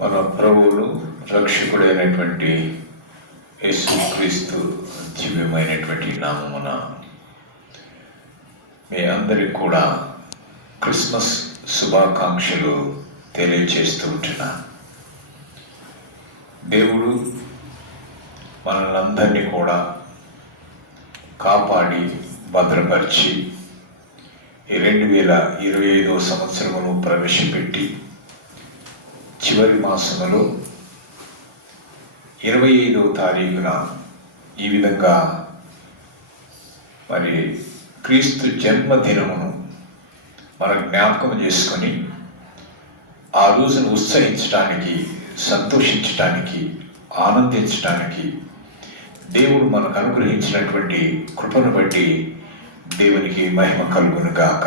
మన ప్రభువును రక్షకుడైనటువంటి యేసుక్రీస్తు దివ్యమైనటువంటి నామమున మీ అందరికి కూడా క్రిస్మస్ శుభాకాంక్షలు తెలియజేస్తూ ఉంటున్నా. దేవుడు మనల్ని అందరినీ కూడా కాపాడి భద్రపరిచి ఈ 2025వ సంవత్సరమును ప్రవేశపెట్టి చివరి మాసంలో 25వ తారీఖున ఈ విధంగా మరి క్రీస్తు జన్మదినమును మనం జ్ఞాపకం చేసుకొని ఆ రోజును ఉత్సహించడానికి, సంతోషించడానికి, ఆనందించడానికి దేవుడు మనకు అనుగ్రహించినటువంటి కృపను బట్టి దేవునికి మహిమ కలుగును గాక.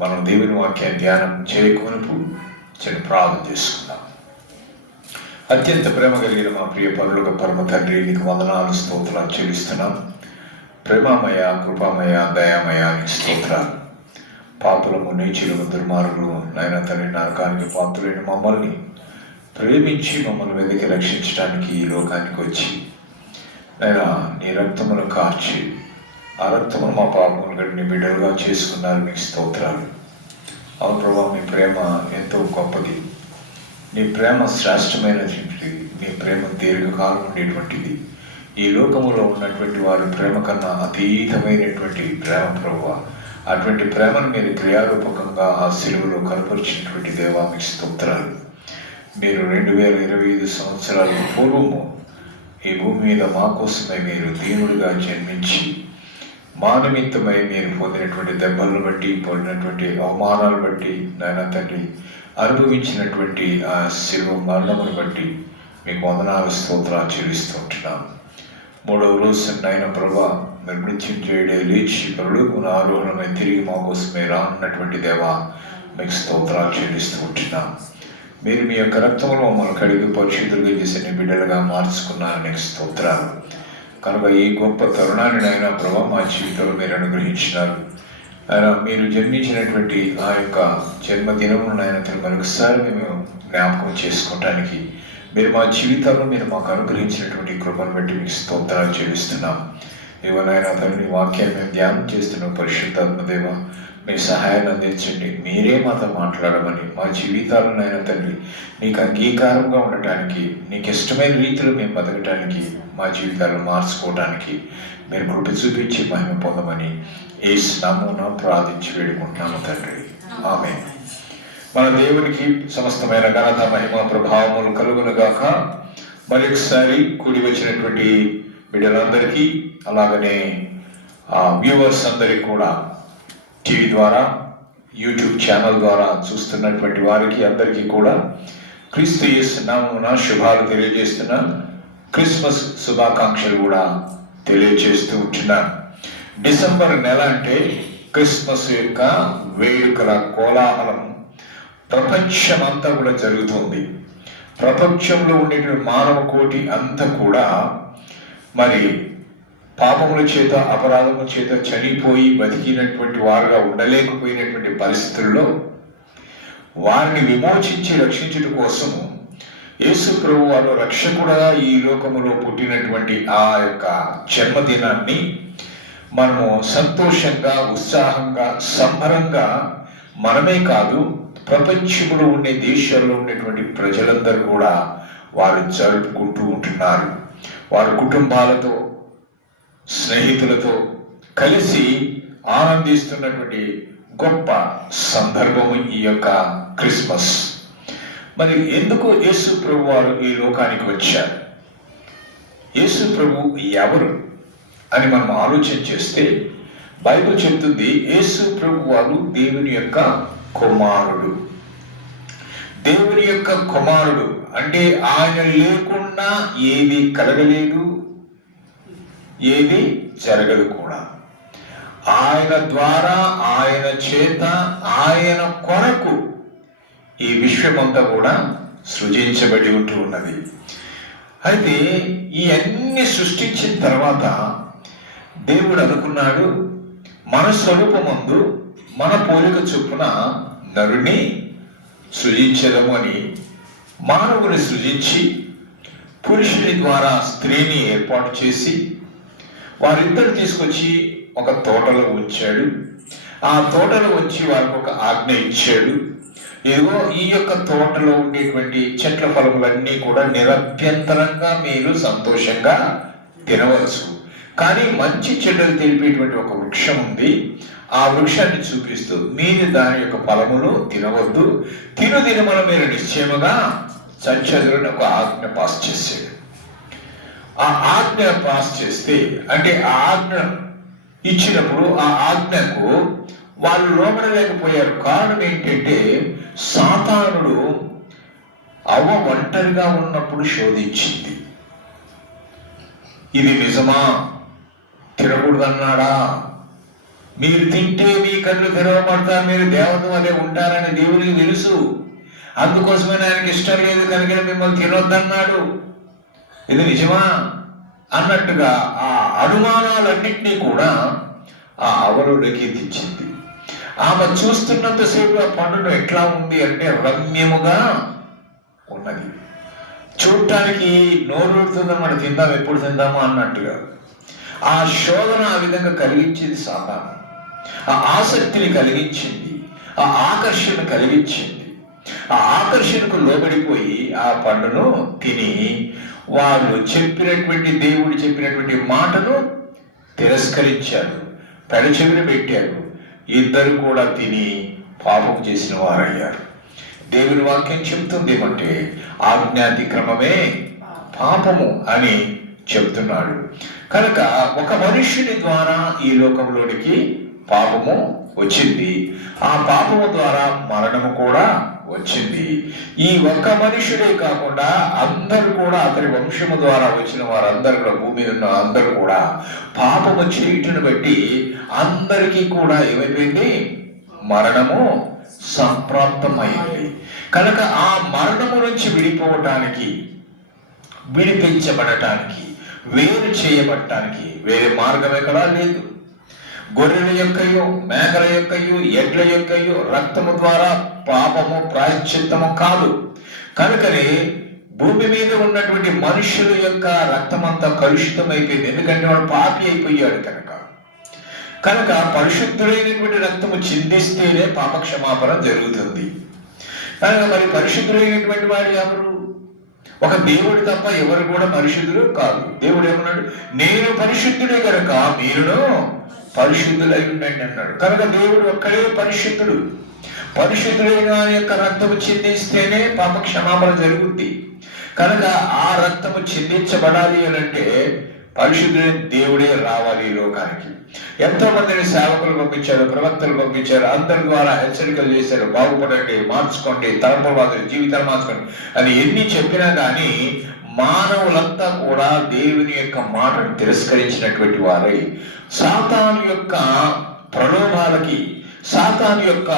మనం దేవుని వాక్యాన్ని ధ్యానం చేయకునుపు చిన్న ప్రార్థన చేసుకుందాం. అత్యంత ప్రేమ కలిగిన మా ప్రియ పరులకు పరమ తండ్రి, నీకు వందనాలు, స్తోత్రాలు చెల్లిస్తున్నాం. ప్రేమామయ, కృపామయ, దయామయ నీకు స్తోత్రాలు. పాపులము, నీచులము, దుర్మార్గులు నాయన తండ్రి, నరకానికి పాత్రులైన మమ్మల్ని ప్రేమించి మమ్మల్ని వెతికి రక్షించడానికి ఈ లోకానికి వచ్చి నాయన నీ రక్తమును కార్చి ఆ రక్తమును మా పాపములు గట్టి నీ బిడ్డలుగా చేసుకున్నారు. మీకు స్తోత్రాలు. అవును ప్రభావ, మీ ప్రేమ ఎంతో గొప్పది, నీ ప్రేమ శ్రేష్టమైనటువంటిది, నీ ప్రేమ దీర్ఘకాలం ఉండేటువంటిది. ఈ లోకములో ఉన్నటువంటి వారి ప్రేమ కన్నా అతీతమైనటువంటి ప్రేమ ప్రభువ. అటువంటి ప్రేమను మీరు క్రియారూపకంగా ఆ సిలువలో కనపరిచినటువంటి దేవా మీకు స్తోత్రాలు. మీరు 2025 సంవత్సరాల పూర్వము ఈ భూమి మీద మా కోసమే మీరు దీనుడిగా జన్మించి మా నిమిత్తమై మీరు పొందినటువంటి దెబ్బలను బట్టి, పొందినటువంటి అవమానాలు బట్టి నాయన తండ్రి, అనుభవించినటువంటి ఆ శిలువ మరణమును బట్టి మీకు వందనాలు, స్తోత్రాలు చెల్లిస్తూ ఉంటున్నాం. 3వ రోజు నాయన ప్రభా, మీరు మృత్యుంజయుడే లేచి పరలోకమున ఆరోహణమై తిరిగి మా కోసమే రానున్నటువంటి దేవా మీకు స్తోత్రాలు చెల్లిస్తూ ఉంటున్నాం. మీరు మీ యొక్క రక్తంలో మమ్మల్ని కడిగి పరిశుద్ధులుగా చేసి నీ బిడ్డలుగా మార్చుకున్నారు. నీకు స్తోత్రాలు. కనుక ఈ గొప్ప తరుణాన్ని నాయన ప్రభా మా జీవితంలో మీరు అనుగ్రహించినారు. ఆయన మీరు జన్మించినటువంటి ఆ యొక్క జన్మదినమును నాయన మరొకసారి మేము జ్ఞాపకం చేసుకోవటానికి మీరు మా జీవితాల్లో మీరు మాకు అనుగ్రహించినటువంటి కృపను బట్టి మీకు స్తోత్రాలు చెల్లిస్తున్నాం. ఏవనైనా తండ్రి, వాక్యాన్ని మేము ధ్యానం చేస్తున్నాం. పరిశుద్ధాత్మదేవ మీ సహాయాన్ని అందించండి. మీరే మాతో మాట్లాడమని, మా జీవితాలను అయినా తండ్రి నీకు అంగీకారంగా ఉండటానికి, నీకు ఇష్టమైన రీతిలో మేము బతకటానికి, మా జీవితాలను మార్చుకోవడానికి మీరు కృప చూపించి మహిమ పొందమని యేసు నామమున ప్రార్థించి వేడుకుంటున్నాము తండ్రి. ఆమేన్. మన దేవునికి సమస్తమైన ఘనత, మహిమ, ప్రభావములు కలుగునుగాక. మరొకసారి కూడి వచ్చినటువంటి బిడ్డలందరికీ, అలాగనే వ్యూవర్స్ అందరికీ కూడా, టీవీ ద్వారా, యూట్యూబ్ ఛానల్ ద్వారా చూస్తున్నటువంటి వారికి అందరికీ కూడా క్రీస్తు యేసు నామమున శుభాలు తెలియజేస్తున్నా. క్రిస్మస్ శుభాకాంక్షలు కూడా తెలియజేస్తూ ఉంటున్నాను. డిసెంబర్ నెల అంటే క్రిస్మస్ యొక్క వేడుకల కోలాహలం ప్రపంచమంతా కూడా జరుగుతుంది. ప్రపంచంలో ఉండేటువంటి మానవ కోటి అంతా కూడా మరి పాపముల చేత, అపరాధముల చేత చనిపోయి బతికినటువంటి వారుగా ఉండలేకపోయినటువంటి పరిస్థితుల్లో వారిని విమోచించి రక్షించడం కోసము యేసు ప్రభు వారు రక్షకుడుగా ఈ లోకములో పుట్టినటువంటి ఆ యొక్క జన్మదినాన్ని మనము సంతోషంగా, ఉత్సాహంగా, సంబరంగా మనమే కాదు, ప్రపంచంలో ఉండే దేశాల్లో ఉండేటువంటి ప్రజలందరూ కూడా వారు జరుపుకుంటూ ఉంటున్నారు. వారి కుటుంబాలతో, స్నేహితులతో కలిసి ఆనందిస్తున్నటువంటి గొప్ప సందర్భము ఈ యొక్క క్రిస్మస్. మరి ఎందుకు యేసు ప్రభు వారు ఈ లోకానికి వచ్చారు? యేసు ప్రభు ఎవరు అని మనం ఆలోచన చేస్తే బైబిల్ చెప్తుంది, యేసు ప్రభు వారు దేవుని యొక్క కుమారుడు. దేవుని యొక్క కుమారుడు అంటే ఆయన లేకుండా ఏది కలగలేదు, ఏది జరగదు కూడా. ఆయన ద్వారా, ఆయన చేత, ఆయన కొరకు ఈ విశ్వమంతా కూడా సృజించబడి ఉంటూ ఉన్నది. అయితే ఈ అన్ని సృష్టించిన తర్వాత దేవుడు అనుకున్నాడు, మన స్వరూపమందు మన పోలిక చొప్పున నరుని సృజించదము అని మానవుని సృజించి పురుషుని ద్వారా స్త్రీని ఏర్పాటు చేసి వారిద్దరు తీసుకొచ్చి ఒక తోటలో ఉంచాడు. ఆ తోటలో ఉంచి వారికి ఒక ఆజ్ఞ ఇచ్చాడు. ఇదిగో ఈ యొక్క తోటలో ఉండేటువంటి చెట్ల ఫలములన్నీ కూడా నిరభ్యంతరంగా మీరు సంతోషంగా తినవచ్చు. కానీ మంచి చెడ్డలు తెలిపేటువంటి ఒక వృక్షం ఉంది. ఆ వృక్షాన్ని చూపిస్తూ మీరు దాని యొక్క ఫలములు తినవద్దు, తినుదినమున మీరు నిశ్చయముగా చచ్చదురని ఒక ఆజ్ఞ పాస్ చేశాడు. ఆ ఆజ్ఞ పాస్ చేస్తే అంటే ఆ ఆజ్ఞ ఇచ్చినప్పుడు ఆ ఆజ్ఞకు వాళ్ళు లోబడలేకపోయారు. కారణం ఏంటంటే సాతానుడు అవ్వ ఒంటరిగా ఉన్నప్పుడు శోధించింది. ఇది నిజమా? తినకూడదన్నాడా? మీరు తింటే మీ కళ్ళు తెరవబడతారు, మీరు దేవత వలె ఉంటారని దేవునికి తెలుసు. అందుకోసమే ఆయనకి ఇష్టం లేదు కనుక మిమ్మల్ని తినొద్దన్నాడు. ఇది నిజమా అన్నట్టుగా ఆ అనుమానాలన్నింటినీ కూడా ఆ అవరుడికి తెచ్చింది. ఆమె చూస్తున్నంతసేపు ఆ పండును ఎట్లా ఉంది అంటే రమ్యముగా ఉన్నది. చూడటానికి నోరూరుతుందన్నమాట, తిందాం ఎప్పుడు తిందామా అన్నట్టుగా. ఆ శోధన ఆ విధంగా కలిగించింది సాతాను. ఆ ఆసక్తిని కలిగించింది, ఆ ఆకర్షణ కలిగించింది. ఆ ఆకర్షణకు లోబడిపోయి ఆ పండును తిని వాళ్ళు చెప్పినటువంటి దేవుడు చెప్పినటువంటి మాటను తిరస్కరించారు, పెడచెవిన పెట్టారు. ఇద్దరు కూడా తిని పాపం చేసిన వారయ్యారు. దేవుని వాక్యం చెప్తుంది ఏమంటే ఆజ్ఞాతిక్రమమే పాపము అని చెప్తున్నాడు. కనుక ఒక మనుష్యుని ద్వారా ఈ లోకంలోనికి పాపము వచ్చింది. ఆ పాపము ద్వారా మరణము కూడా వచ్చింది. ఈ ఒక్క మనుష్యుడే కాకుండా అందరూ కూడా అతని వంశము ద్వారా వచ్చిన వారందరూ కూడా భూమి మీద ఉన్న అందరూ కూడా పాపము చేయుటను బట్టి అందరికీ కూడా ఏమైపోయింది? మరణము సంప్రాప్తమైంది. కనుక ఆ మరణము నుంచి విడిపోవటానికి, విడిపించబడటానికి, వేరు చేయబడటానికి వేరే మార్గం ఎక్కడా లేదు. గొర్రెల యొక్కయో మేకల యొక్కయో ఎడ్ల యొక్కయో రక్తము ద్వారా పాపము ప్రాయశ్చిత్తము కాదు. కనుకనే భూమి మీద ఉన్నటువంటి మనుషుల యొక్క రక్తమంతా కలుషితం అయిపోయింది. ఎందుకంటే వాడు పాపి అయిపోయాడు కనుక పరిశుద్ధుడైనటువంటి రక్తము చిందిస్తేనే పాపక్షమాపణ జరుగుతుంది. కనుక మరి పరిశుద్ధుడైనటువంటి వాడు ఎవరు? ఒక దేవుడు తప్ప ఎవరు కూడా పరిశుద్ధులు కాదు. దేవుడు ఏమన్నాడు? నేను పరిశుద్ధుడే కనుక మీరును పరిశుద్ధులై ఉండండి అన్నాడు. కనుక దేవుడు ఒక్కడే పరిశుద్ధుడు. పరిశుద్ధుడైన యొక్క రక్తము చిందిస్తేనే పాప క్షమాపణ జరుగుద్ది. కనుక ఆ రక్తము చిందించబడాలి అని అంటే పరిశుద్ధుడైన దేవుడే రావాలి ఈ లోకానికి. ఎంతో మందిని సేవకులు పంపించారు, ప్రవక్తలు పంపించారు, అందరి ద్వారా హెచ్చరికలు చేశారు, బాగుపడండి, మార్చుకోండి, తలంపులు జీవితాలు మార్చుకోండి అని ఎన్ని చెప్పినా కానీ మానవులంతా కూడా దేవుని యొక్క మాటను తిరస్కరించినటువంటి వారై సాతాను యొక్క ప్రలోభాలకి, సాతాను యొక్క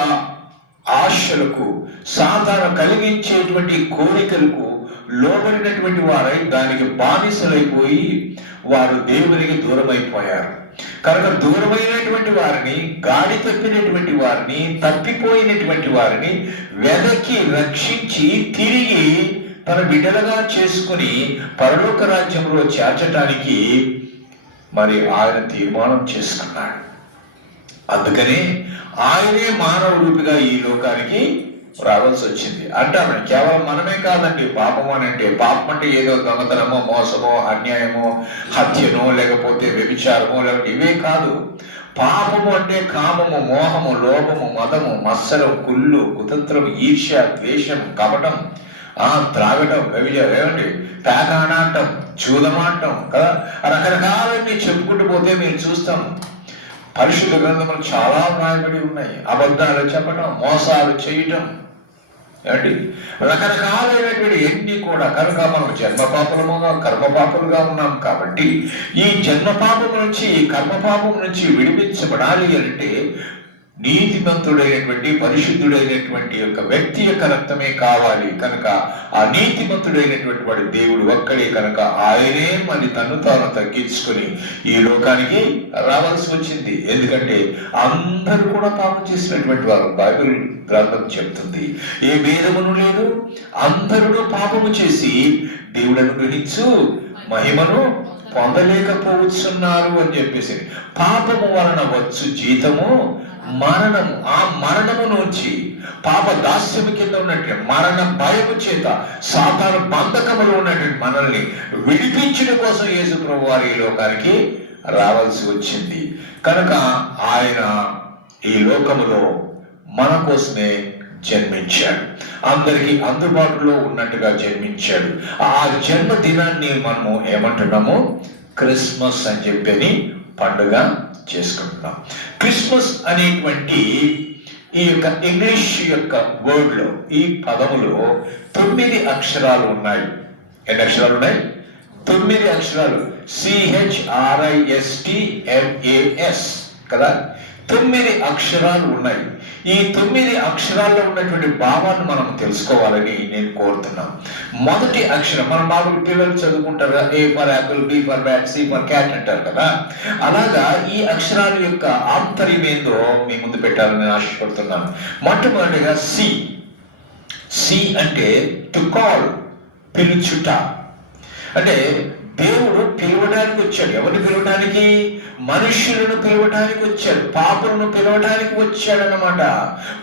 ఆశలకు, సాతాను కలిగించేటువంటి కోరికలకు లోబడినటువంటి వారై దానికి బానిసలైపోయి వారు దేవునికి దూరమైపోయారు. కనుక దూరమైనటువంటి వారిని, గాడి తప్పినటువంటి వారిని, తప్పిపోయినటువంటి వారిని వెదకి రక్షించి తిరిగి తన బిడ్డలుగా చేసుకుని పరలోక రాజ్యంలో చేర్చడానికి మరి ఆయన తీర్మానం చేసుకున్నాడు. అందుకని ఆయనే మానవ రూపిగా ఈ లోకానికి రావాల్సి వచ్చింది. అంటారు కేవలం మనమే కాదండి పాపం అని అంటే. పాపం అంటే ఏదో దొంగతనమో, మోసమో, అన్యాయమో, హత్యనో, లేకపోతే వ్యభిచారమో, లేకపోతే ఇవే కాదు. పాపము అంటే కామము, మోహము, లోభము, మదము, మత్సరం, కుళ్ళు, కుతంత్రం, ఈర్ష్య, ద్వేషం, కపటం, త్రాగటం, వ్యభిచారం, ఏమండి పేకాడాటం, చూదమాటం కదా, రకరకాలన్నీ చెప్పుకుంటూ పోతే మీరు చూస్తాం. పరిశుద్ధ గ్రంథములు చాలా వ్రాయబడి ఉన్నాయి. అబద్ధాలు చెప్పటం, మోసాలు చేయటం, ఏంటి రకరకాలైనటువంటి ఎన్ని కూడా. కనుక మనం జన్మపాపముగా కర్మపాపలుగా ఉన్నాం కాబట్టి ఈ జన్మపాపం నుంచి, ఈ కర్మపాపం నుంచి విడిపించబడాలి అంటే నీతిమంతుడైనటువంటి పరిశుద్ధుడైనటువంటి యొక్క వ్యక్తి యొక్క రక్తమే కావాలి కనుక ఆ నీతిమంతుడైనటువంటి వాడు దేవుడు ఒక్కడే కనుక ఆయనే మరి తను తాను తగ్గించుకొని ఈ లోకానికి రావాల్సి వచ్చింది. ఎందుకంటే అందరూ కూడా పాపం చేసినటువంటి వారు. బైబిల్ గ్రంథం చెప్తుంది ఏ భేదమును లేదు, అందరూ పాపము చేసి దేవుడు అనుగ్రహించు మహిమను పొందలేకపోతున్నారు అని చెప్పేసి. పాపము వలన వచ్చు జీతము మరణము. ఆ మరణము నుంచి పాప దాస్యము కింద ఉన్నట్టు మరణ భయము చేత సాతాను బంధకములు ఉన్నటువంటి మనల్ని విడిపించడం కోసం యేసు ప్రభు వారి ఈ లోకానికి రావాల్సి వచ్చింది. కనుక ఆయన ఈ లోకములో మన కోసమే జన్మించాడు, అందరికి అందుబాటులో ఉన్నట్టుగా జన్మించాడు. ఆ జన్మదినాన్ని మనము ఏమంటున్నాము? క్రిస్మస్ అని చెప్పని పండుగ చేసుకుంటున్నాం. క్రిస్మస్ అనేటువంటి ఈ యొక్క ఇంగ్లీష్ యొక్క వర్డ్ లో, ఈ పదములో 9 అక్షరాలు ఉన్నాయి. ఎన్ని అక్షరాలు ఉన్నాయి? 9 అక్షరాలు. CHRISTMAS కదా, 9 అక్షరాలు ఉన్నాయి. ఈ 9 అక్షరాల్లో ఉన్నటువంటి భావాన్ని మనం తెలుసుకోవాలని నేను కోరుతున్నాను. మొదటి అక్షరం, మన మామూలు పిల్లలు చదువుకుంటారు కదా, A for Apple, B for bat, C for cat అంటారు కదా. అలాగా ఈ అక్షరాల యొక్క ఆంతర్యం ఏందో మీ ముందు పెట్టాలని నేను ఆశపడుతున్నాను. మొట్టమొదటిగా సి అంటే టు కాల్, పిలుచుట. అంటే దేవుడు పిలవడానికి వచ్చాడు. ఎవరిని పిలవడానికి? మనుష్యులను పిలవడానికి వచ్చాడు, పాపులను పిలవడానికి వచ్చాడు అన్నమాట.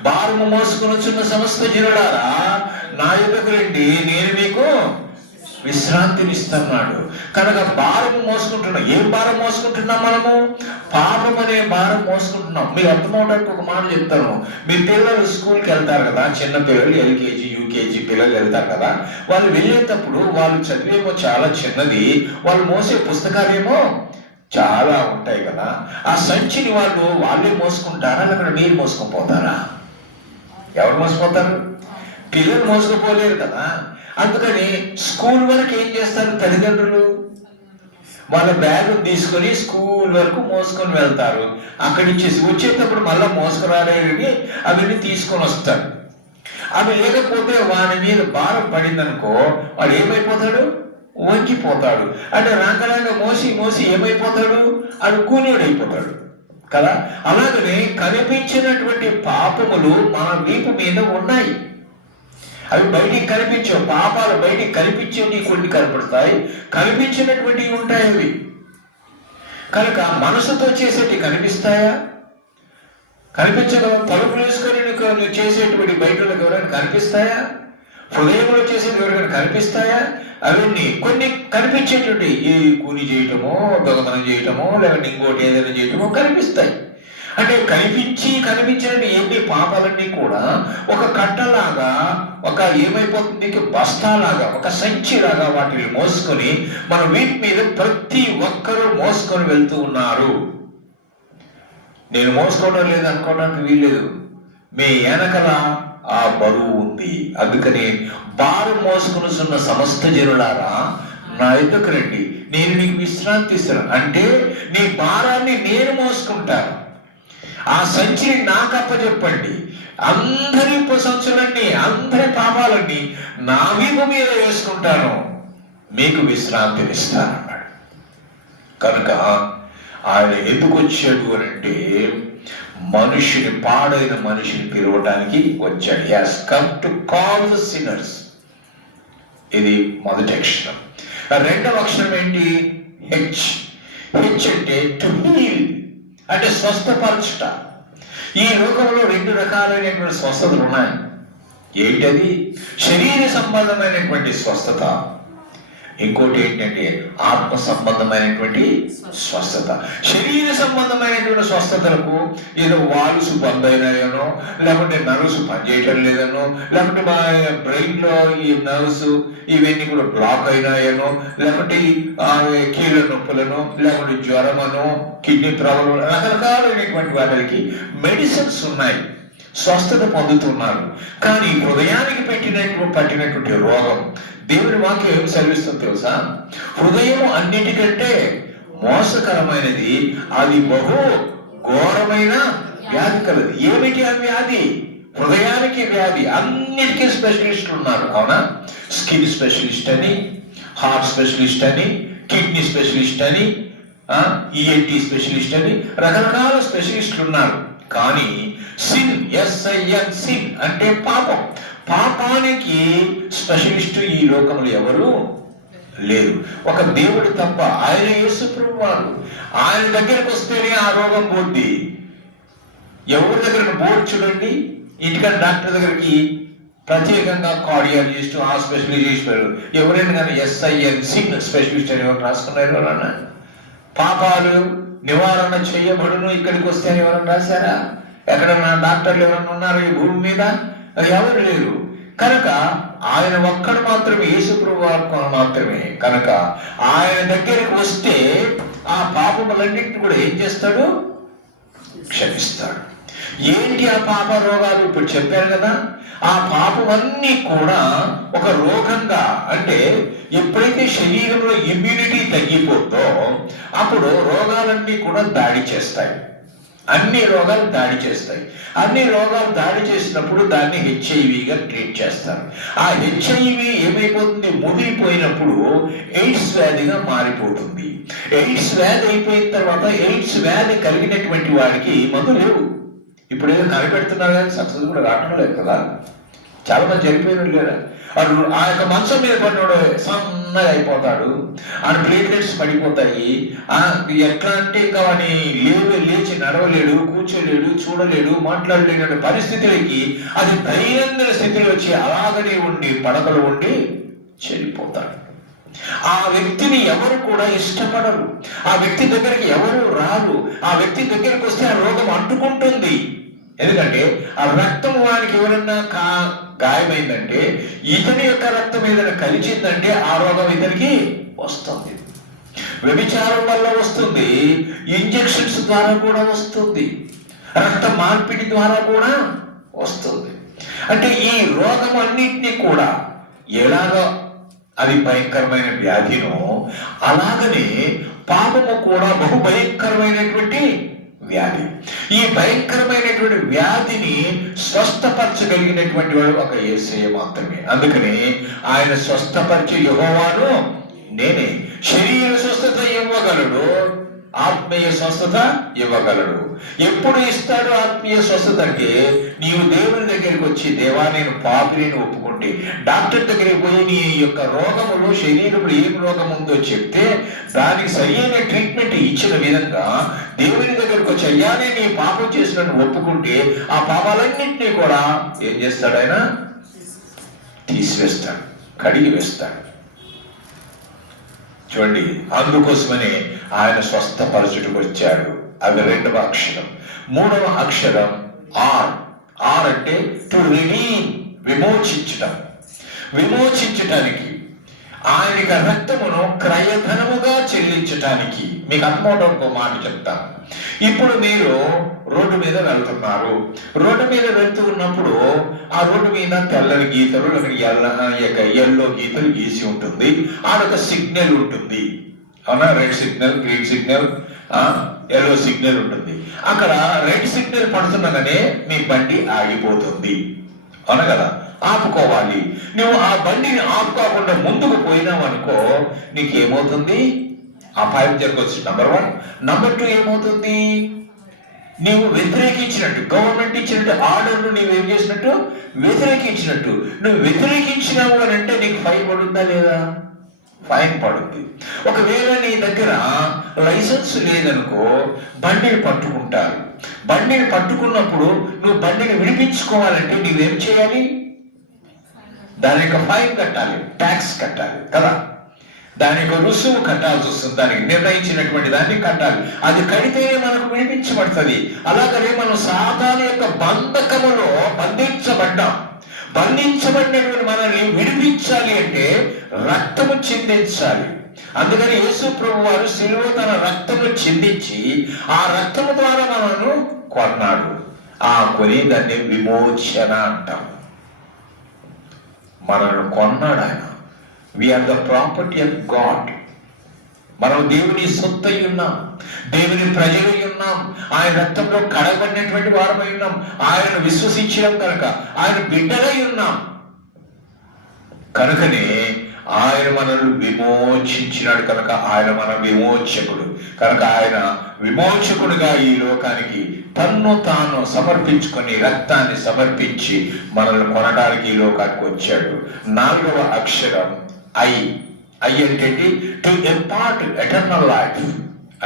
భారము మోసుకుని వచ్చిన సమస్త జనులారా నా యొద్దకు రండి, నేను మీకు విశ్రాంతినిస్తున్నాడు. కనుక భారము మోసుకుంటున్నాం. ఏం భారం మోసుకుంటున్నాం మనము? పాపం అనే భారం మోసుకుంటున్నాం. మీరు అర్థమవడానికి ఒక మాట చెప్తాను. మీ పిల్లలు స్కూల్కి వెళ్తారు కదా, చిన్న పిల్లలు ఎల్కేజీ యూకేజీ పిల్లలు వెళ్తారు కదా. వాళ్ళు వెళ్ళేటప్పుడు వాళ్ళు చదివేమో చాలా చిన్నది, వాళ్ళు మోసే పుస్తకాలేమో చాలా ఉంటాయి కదా. ఆ సంచిని వాళ్ళే మోసుకుంటారా, లేకపోతే మీరు మోసుకొని పోతారా? ఎవరు మోసపోతారు? పిల్లలు మోసుకుపోలేరు కదా. అందుకని స్కూల్ వరకు ఏం చేస్తారు తల్లిదండ్రులు? వాళ్ళ బ్యాగ్ తీసుకొని స్కూల్ వరకు మోసుకొని వెళ్తారు. అక్కడి నుంచి వచ్చేటప్పుడు మళ్ళీ మోసుకురాలేని అవన్నీ తీసుకొని వస్తారు. అవి లేకపోతే వాని మీద భారం పడిందనుకో, వాడు ఏమైపోతాడు? వంగిపోతాడు. అంటే రంగరంగ మోసి ఏమైపోతాడు? అది కూనీయుడైపోతాడు కదా. అలాగనే కనిపించినటువంటి పాపములు మన వీపు మీద ఉన్నాయి. అవి బయటికి కనిపించవు. పాపాలు బయటికి కనిపించేవి కొన్ని కనపడతాయి, కనిపించినటువంటివి ఉంటాయి అవి. కనుక మనసుతో చేసేటి కనిపిస్తాయా? కనిపించగలవు. తలుపులు వేసుకొని నువ్వు చేసేటువంటి బయటలకు ఎవరైనా కనిపిస్తాయా? హృదయంలో చేసేది ఎవరైనా కనిపిస్తాయా? అవన్నీ కొన్ని కనిపించేటువంటి, ఈ కూని చేయటమో, దొంగతనం చేయటమో, లేకపోతే ఇంకోటి ఏదైనా చేయటమో కనిపిస్తాయి. అంటే కనిపించినట్టు ఎన్ని పాపాలన్నీ కూడా ఒక కట్టలాగా, ఒక ఏమైపోతుంది, బస్తాలాగా, ఒక సంచిలాగా వాటిని మోసుకొని మన వీటి మీద ప్రతి ఒక్కరూ మోసుకొని వెళ్తూ ఉన్నారు. నేను మోసుకోవడం లేదు అనుకోవడానికి వీల్లేదు. మీ వెనకల ఆ బరువు ఉంది. అందుకని భారం మోసుకుని సమస్త జనులారా నా యొద్దకు రండి, నేను మీకు విశ్రాంతి ఇస్తాను. అంటే నీ భారాన్ని నేను మోసుకుంటాను. ఆ సంచిని నాకు అప్పచెప్పండి. అందరి సంచులన్నీ, అందరి పాపాలన్నీ నా వీపు మీద వేసుకుంటాను, మీకు విశ్రాంతినిస్తానన్నాడు. కనుక ఆయన ఎందుకు వచ్చాడు అని అంటే, మనుషుని, పాడైన మనిషిని పిలవడానికి వచ్చాడు. He has come to call the sinners. ఇది మొదటి అక్షరం. రెండవ అక్షరం ఏంటి? హెచ్ అంటే టు హీల్, అంటే స్వస్థపరచుట. ఈ లోకంలో 2 రకాలైనటువంటి స్వస్థతలు ఉన్నాయి. ఏంటది? శరీర సంబంధమైనటువంటి స్వస్థత, ఇంకోటి ఏంటంటే ఆత్మ సంబంధమైనటువంటి స్వస్థత. శరీర సంబంధమైనటువంటి స్వస్థతలకు ఏదో వాల్స్ బంద్ అయినాయనో, లేకుంటే నర్వ్స్ పనిచేయటం లేదనో, లేకుంటే మా బ్రెయిన్ లో ఈ నర్వ్స్ ఇవన్నీ కూడా బ్లాక్ అయినాయనో, లేకుంటే కీళ్ళ నొప్పులను, లేకుంటే జ్వరమనో, కిడ్నీ ప్రాబ్లం, రకరకాలైనటువంటి వాటికి మెడిసిన్స్ ఉన్నాయి, స్వస్థత పొందుతున్నారు. కానీ హృదయానికి పట్టినటువంటి రోగం దేవుని వాక్యం ఏమి సెలవిస్తుందో తెలుసా? హృదయం అన్నిటికంటే మోసకరమైనది, అది బహు ఘోరమైన వ్యాధి కలదు. ఏమిటి ఆ వ్యాధి? హృదయానికి వ్యాధి. అన్నిటికీ స్పెషలిస్టులు ఉన్నారు, అవునా? స్కిన్ స్పెషలిస్ట్ అని, హార్ట్ స్పెషలిస్ట్ అని, కిడ్నీ స్పెషలిస్ట్ అని, ఈఎన్టీ స్పెషలిస్ట్ అని, రకరకాల స్పెషలిస్టులు ఉన్నారు. కానీ సిన్, SIN, సిన్ అంటే పాపం. పాపానికి స్పెషలిస్టు ఈ లోకంలో ఎవరు లేరు, ఒక దేవుడు తప్ప. ఆయన యేసు ప్రభువారు. ఆయన దగ్గరకు వస్తేనే ఆ రోగం పోద్ది. ఎవరి దగ్గర బోర్డు చూడండి, ఇంటికన్నా డాక్టర్ దగ్గరికి ప్రత్యేకంగా కార్డియాలజిస్ట్, ఆ స్పెషలిస్ట్ చేసిపోయారు. ఎవరైనా కానీ SIN, సిన్ స్పెషలిస్ట్ అని ఎవరు రాసుకున్నారు? ఎవరన్నా పాపాలు నివారణ చేయబడును ఇక్కడికి వస్తే అని ఎవరైనా రాశారా? ఎక్కడన్నా డాక్టర్లు ఎవరన్నా ఉన్నారు ఈ భూమి మీద? ఎవరు లేరు. కనుక ఆయన ఒక్కడు మాత్రమే, యేసు ప్రభువు మాత్రమే. కనుక ఆయన దగ్గరికి వస్తే ఆ పాపములన్నింటినీ కూడా ఏం చేస్తాడు? క్షమిస్తాడు. ఏంటి ఆ పాప రోగాలు? ఇప్పుడు చెప్పారు కదా. ఆ పాపమన్నీ కూడా ఒక రోగంగా, అంటే ఎప్పుడైతే శరీరంలో ఇమ్యూనిటీ తగ్గిపోతుందో అప్పుడు రోగాలన్నీ కూడా దాడి చేస్తాయి. అన్ని రోగాలు దాడి చేస్తాయి. అన్ని రోగాలు దాడి చేసినప్పుడు దాన్ని HIV ట్రీట్ చేస్తారు. ఆ HIV ఏమైపోతుంది? ముదిరిపోయినప్పుడు ఎయిడ్స్ వ్యాధిగా మారిపోతుంది. ఎయిడ్స్ వ్యాధి అయిపోయిన తర్వాత ఎయిడ్స్ వ్యాధి కలిగినటువంటి వాడికి మందు లేవు. ఇప్పుడు ఏదో కనిపెడుతున్నారు కానీ సక్సెస్ కూడా రావడం లేదు కదా. చాలా మంది చనిపోయిన లేరా? ఆ యొక్క మంచం మీద పడినోడు సన్నగా అయిపోతాడు, ఆయన ప్లేట్లెట్స్ పడిపోతాయి. ఎట్లా అంటే ఇంకా వాడిని లేచి నడవలేడు, కూర్చోలేడు, చూడలేడు, మాట్లాడలేని పరిస్థితులకి అది దైనందిన స్థితిలో వచ్చి అలాగనే ఉండి పడకలు ఉండి చనిపోతాడు. ఆ వ్యక్తిని ఎవరు కూడా ఇష్టపడరు. ఆ వ్యక్తి దగ్గరికి ఎవరు రారు. ఆ వ్యక్తి దగ్గరికి వస్తే ఆ రోగం అంటుకుంటుంది. ఎందుకంటే ఆ రక్తం వానికి ఎవరన్నా గాయమైందంటే, ఇతని యొక్క రక్తం ఏదైనా కలిసిందంటే ఆ రోగం ఇతనికి వస్తుంది. వ్యభిచారం వల్ల వస్తుంది, ఇంజెక్షన్స్ ద్వారా కూడా వస్తుంది, రక్త మార్పిడి ద్వారా కూడా వస్తుంది. అంటే ఈ రోగం అన్నింటినీ కూడా ఎలాగో అది భయంకరమైన వ్యాధినో అలాగనే పాపము కూడా బహు భయంకరమైనటువంటి వ్యాధి. ఈ భయంకరమైనటువంటి వ్యాధిని స్వస్థపరచగలిగినటువంటి వాడు ఒక యేసయ్య మాత్రమే. అందుకని ఆయన స్వస్థపరిచే యెహోవాను నేనే. శరీర స్వస్థత ఇవ్వగలడు, ఆత్మీయ స్వస్థత ఇవ్వగలడు. ఎప్పుడు ఇస్తాడు ఆత్మీయ స్వస్థత? అంటే నీవు దేవుని దగ్గరికి వచ్చి, దేవా నేను పాపిని ఒప్పుకుంటే, డాక్టర్ దగ్గరికి పోయి నీ యొక్క రోగములో శరీరంలో ఏం రోగం ఉందో చెప్తే దానికి సరైన ట్రీట్మెంట్ ఇచ్చిన విధంగా దేవుని దగ్గరకు వచ్చి, అయ్యానే నీ పాపం చేసినట్టు ఒప్పుకుంటే ఆ పాపాలన్నింటినీ కూడా ఏం చేస్తాడు? ఆయన తీసివేస్తాడు, కడిగి వేస్తాడు. చూడండి, అందుకోసమని ఆయన స్వస్థపరచుటకు వచ్చాడు. అది 2వ అక్షరం. 3వ అక్షరం ఆర్. ఆర్ అంటే టు రిడీమ్, విమోచించటం. విమోచించటానికి, ఆయనకి రక్తమును క్రయధనముగా చెల్లించటానికి. మీకు అర్థమవడం మాట చెప్తాను. ఇప్పుడు మీరు రోడ్డు మీద వెళ్తున్నారు. రోడ్డు మీద వెళ్తూ ఉన్నప్పుడు ఆ రోడ్డు మీద తెల్లని గీతలు, ఎల్లో గీతలు గీసి ఉంటుంది. ఆడొక సిగ్నల్ ఉంటుంది, అవునా? Red signal, green signal, yellow signal ఉంటుంది. అక్కడ రెడ్ సిగ్నల్ పడుతుండగానే మీ బండి ఆగిపోతుంది, అవునా కదా? ఆపుకోవాలి. నువ్వు ఆ బండిని ఆపుకోకుండా ముందుకు పోయినావు అనుకో, నీకేమవుతుంది? అపాయం జరగవచ్చు. నంబర్ 1. నంబర్ 2 ఏమవుతుంది? నీవు వ్యతిరేకించినట్టు, గవర్నమెంట్ ఇచ్చినట్టు ఆర్డర్ను నీవు ఏం చేసినట్టు? వ్యతిరేకించినట్టు. నువ్వు వ్యతిరేకించినావు అని అంటే నీకు ఫైన్ పడుతుందా లేదా? ఫైన్ పడుతుంది. ఒకవేళ నీ దగ్గర లైసెన్స్ లేదనుకో, బండిని పట్టుకుంటారు. బండిని పట్టుకున్నప్పుడు నువ్వు బండిని విడిపించుకోవాలంటే నువ్వేం చేయాలి? దాని యొక్క ఫైన్ కట్టాలి, ట్యాక్స్ కట్టాలి కదా. దాని యొక్క రుసుము కట్టాల్సి వస్తుంది. దానికి నిర్ణయించినటువంటి దాన్ని కట్టాలి. అది కడితేనే మనకు విడిపించబడుతుంది. అలాగనే మనం సాతాను యొక్క బంధకములో బంధించబడ్డాం. బంధించబడినటువంటి మనల్ని విడిపించాలి అంటే రక్తము చిందించాలి. అందుకని యేసు ప్రభు వారు శిలువ తన రక్తము చిందించి ఆ రక్తము ద్వారా మనను కొన్నాడు. ఆ కొని దాన్ని విమోచన అంటాం. మనల్ని కొన్నాడు ఆయన. We are the property of God. మనం దేవుని సొత్తై ఉన్నాం, దేవుని ప్రజలై ఉన్నాం, ఆయన రక్తంలో కడగబడినటువంటి వారమై ఉన్నాం, ఆయనను విశ్వసించడం కనుక ఆయన బిడ్డలై ఉన్నాం. కనుకనే ఆయన మనల్ని విమోచించినాడు కనుక ఆయన మన విమోచకుడు. కనుక ఆయన విమోచకుడుగా ఈ లోకానికి తన్ను తాను సమర్పించుకొని రక్తాన్ని సమర్పించి మనల్ని కొనడానికి ఈ లోకానికి వచ్చాడు. 4వ అక్షరం ఐ. ఐ అంటే టు ఇంపార్ట్ ఎటర్నల్ లైఫ్,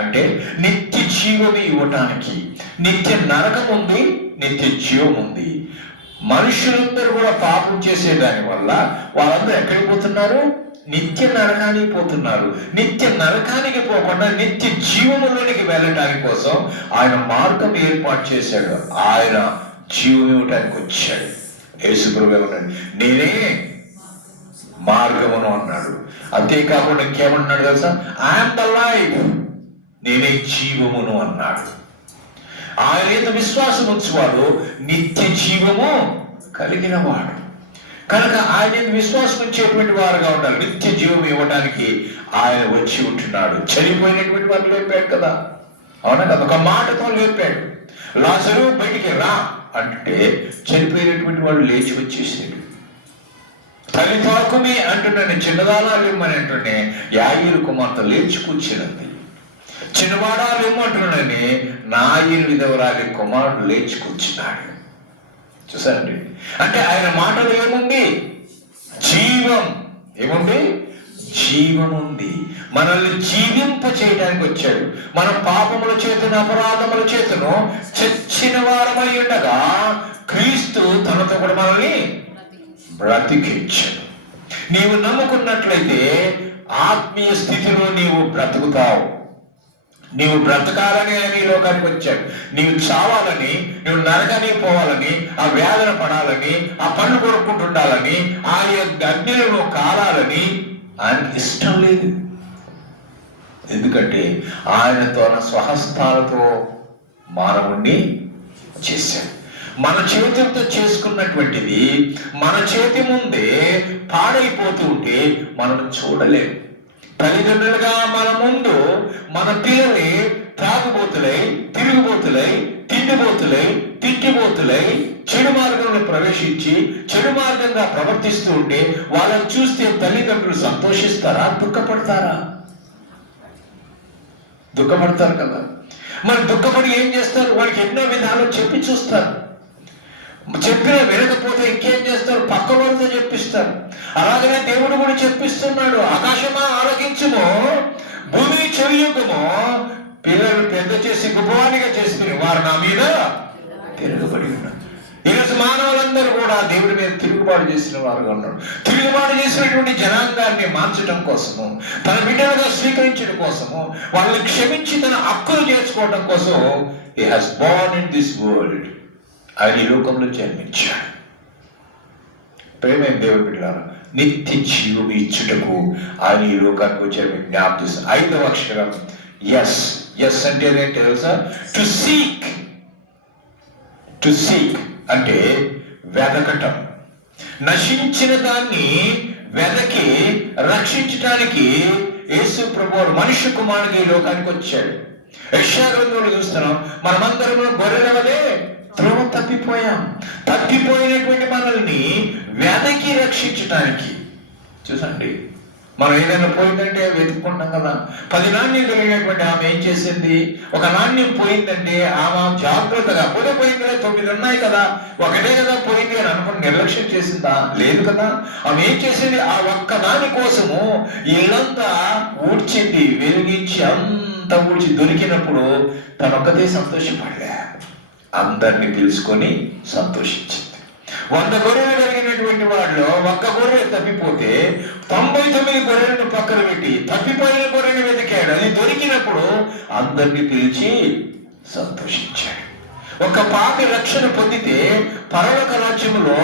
అంటే నిత్య జీవం ఇవ్వటానికి. నిత్య నరకం ఉంది, నిత్య జీవం ఉంది. మనుషులందరూ కూడా పాపం చేసేదాని వల్ల వాళ్ళందరూ ఎక్కడికి పోతున్నారు? నిత్య నరకానికి పోతున్నారు. నిత్య నరకానికి పోకుండా నిత్య జీవములోనికి వెళ్ళటానికి కోసం ఆయన మార్గం ఏర్పాటు చేశాడు. ఆయన జీవం ఇవ్వటానికి వచ్చాడు. యేసుప్రభువు ఏమన్నాడు? నేనే మార్గమును అన్నాడు. అంతేకాకుండా ఇంకేమన్నాడు తెలుసా? ఐఎమ్ ద లైఫ్, నేనే జీవమును అన్నాడు. ఆయన విశ్వాసం ఉంచువాడు నిత్య జీవము కలిగిన వాడు. కనుక ఆయన విశ్వాసం ఉంచేటువంటి వారుగా ఉండాలి. నిత్య జీవం ఇవ్వడానికి ఆయన వచ్చి ఉంటున్నాడు. చనిపోయినటువంటి వారు లేపాడు కదా, అవునా కదా? ఒక మాటతో లేపాడు. లాజరు బయటికి రా అంటే చనిపోయినటువంటి వాడు లేచి వచ్చేసాడు. తల్లి తాకుమే అంటున్నాను, చిన్నదానాలు ఇమ్మని అంటుండే యాయిరు కుమార్తె లేచి కూర్చున్నది. చిన్నవాడాలు ఏమంటున్నాడని నా 8వ కుమారుడు లేచి కూర్చున్నాడు. చూసారండి, అంటే ఆయన మాటలు ఏముంది? జీవం. ఏముంది? జీవం ఉంది. మనల్ని జీవింప చేయడానికి వచ్చాడు. మన పాపముల చేతను అపరాధముల చేతను చచ్చిన వారమై ఉండగా క్రీస్తు తనతో కూడా మనల్ని బ్రతికించాడు. నీవు నమ్ముకున్నట్లయితే ఆత్మీయ స్థితిలో నీవు బ్రతుకుతావు. నీవు బ్రతకాలని ఆయన ఈ లోకానికి వచ్చాడు. నీవు చావాలని, నువ్వు నరకానికి పోవాలని, ఆ వేదన పడాలని, ఆ పళ్ళు కొరుక్కుంటుండాలని, ఆ అగ్నిలో కాలాలని ఆయనకి ఇష్టం లేదు. ఎందుకంటే ఆయనతో స్వహస్తాలతో మానవుణ్ణి చేశాడు. మన చేతులతో చేసుకున్నటువంటిది మన చేతి ముందే పాడైపోతూ ఉంటే మనం చూడలేము. తల్లిదండ్రులుగా మన ముందు మన పిల్లల్ని త్రాగుబోతులై, తిరుగుబోతులై, తిండిబోతులై, తిట్టిబోతులై, చెడు మార్గంలో ప్రవేశించి చెడు మార్గంగా ప్రవర్తిస్తూ ఉంటే వాళ్ళని చూస్తే తల్లిదండ్రులు సంతోషిస్తారా? దుఃఖపడతారా? దుఃఖపడతారు కదా. మరి దుఃఖపడి ఏం చేస్తారు? వాడికి ఎన్నో విధాలు చెప్పి చూస్తారు. చెప్పినా వినకపోతే ఇంకేం చేస్తారు? పక్క వాళ్ళతో చెప్పిస్తారు. అలాగనే దేవుడు కూడా చెప్పిస్తున్నాడు. ఆకాశమా ఆలకించుమో, భూమి చెవియుగమో, పిల్లలు పెద్ద చేసి గొప్పవాడిగా చేసుకుని వారు నా మీద తిరుగుబడి ఉన్నారు. ఈరోజు మానవులందరూ కూడా దేవుడి మీద తిరుగుబాటు చేసిన వారుగా ఉన్నారు. తిరుగుబాటు చేసినటువంటి జనాంగాన్ని మార్చడం కోసము, తన బిడ్డలుగా స్వీకరించడం కోసము, వాళ్ళని క్షమించి తన హక్కులు చేసుకోవడం కోసం he has born in this world. ఆయన ఈ లోకంలో జన్మించాడు. ప్రేమ దేవుడి బిడ్డలారా, నిత్య జీవం ఇచ్చుటకు ఆయన ఈ లోకానికి వచ్చారు. జ్ఞాపకం చేస్తాను. 5వ అక్షరం ఎస్. ఎస్ అంటే ఏంటి తెలుసా? To seek. టు సీక్ అంటే వెదకటం. నశించిన దాన్ని వెదకి రక్షించడానికి యేసు ప్రభువు మనుష్య కుమారుడు ఈ లోకానికి వచ్చాడు. యెషయా గ్రంథంలో చూస్తున్నాం, మనమందరం గొర్రెల వలె త్రోవ తప్పిపోయాం. తప్పిపోయినటువంటి మనల్ని వెదకి రక్షించడానికి. చూసండి, మనం ఏదైనా పోయిందంటే వెతుక్కుంటాం కదా. 10 నాణ్యం కలిగినటువంటి ఆమె ఏం చేసింది? ఒక నాణ్యం పోయిందంటే ఆమె జాగ్రత్తగా పోయింది కదా, 9 ఉన్నాయి కదా, ఒకటే కదా పోయింది అని అనుకుని నిర్లక్ష్యం చేసిందా? లేదు కదా. ఆమె ఏం చేసింది? ఆ ఒక్క దాని కోసము ఇల్లంతా ఊడ్చింది, వెలిగించి అంతా ఊడ్చి దొరికినప్పుడు తనొక్కతే సంతోషపడలే, అందరినీ పిలుచుకొని సంతోషించింది. 100 గొర్రెలు కలిగినటువంటి వాళ్ళు ఒక్క గొర్రె తప్పిపోతే 99 గొర్రెలను పక్కన పెట్టి తప్పిపోయిన గొర్రెను వెతికాడు. అది దొరికినప్పుడు అందరినీ పిలిచి సంతోషించాడు. ఒక పాపి రక్షణ పొందితే పరలోక రాజ్యములో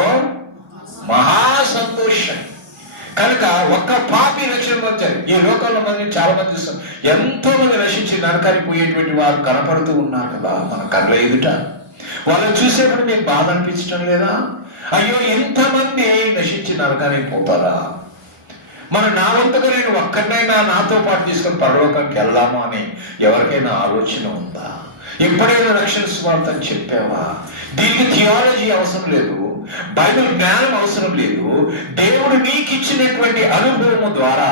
మహా సంతోషం. కనుక ఒక్క పాపి రక్షణ పొందారు. ఈ లోకంలో మంది చాలా మంది చూస్తాం, ఎంతో మంది నశించి నరకానికి పోయేటువంటి వారు కనపడుతూ ఉన్నారు కదా మన కళ్ళ ఎదుట. వాళ్ళని చూసేప్పుడు మీకు బాధ అనిపించడం లేదా? అయ్యో, ఎంతమంది నశించి నరకానికి పోతారా? మన నా వంతుగా నేను ఒక్కరినైనా నాతో పాటు తీసుకొని పరలోకానికి వెళ్దామా అని ఎవరికైనా ఆలోచన ఉందా? ఎప్పుడైనా రక్షణ సువార్త చెప్పావా? దీనికి థియాలజీ అవసరం లేదు, బైబిల్ జ్ఞానం అవసరం లేదు. దేవుడు నీకు ఇచ్చినటువంటి అనుభవము ద్వారా,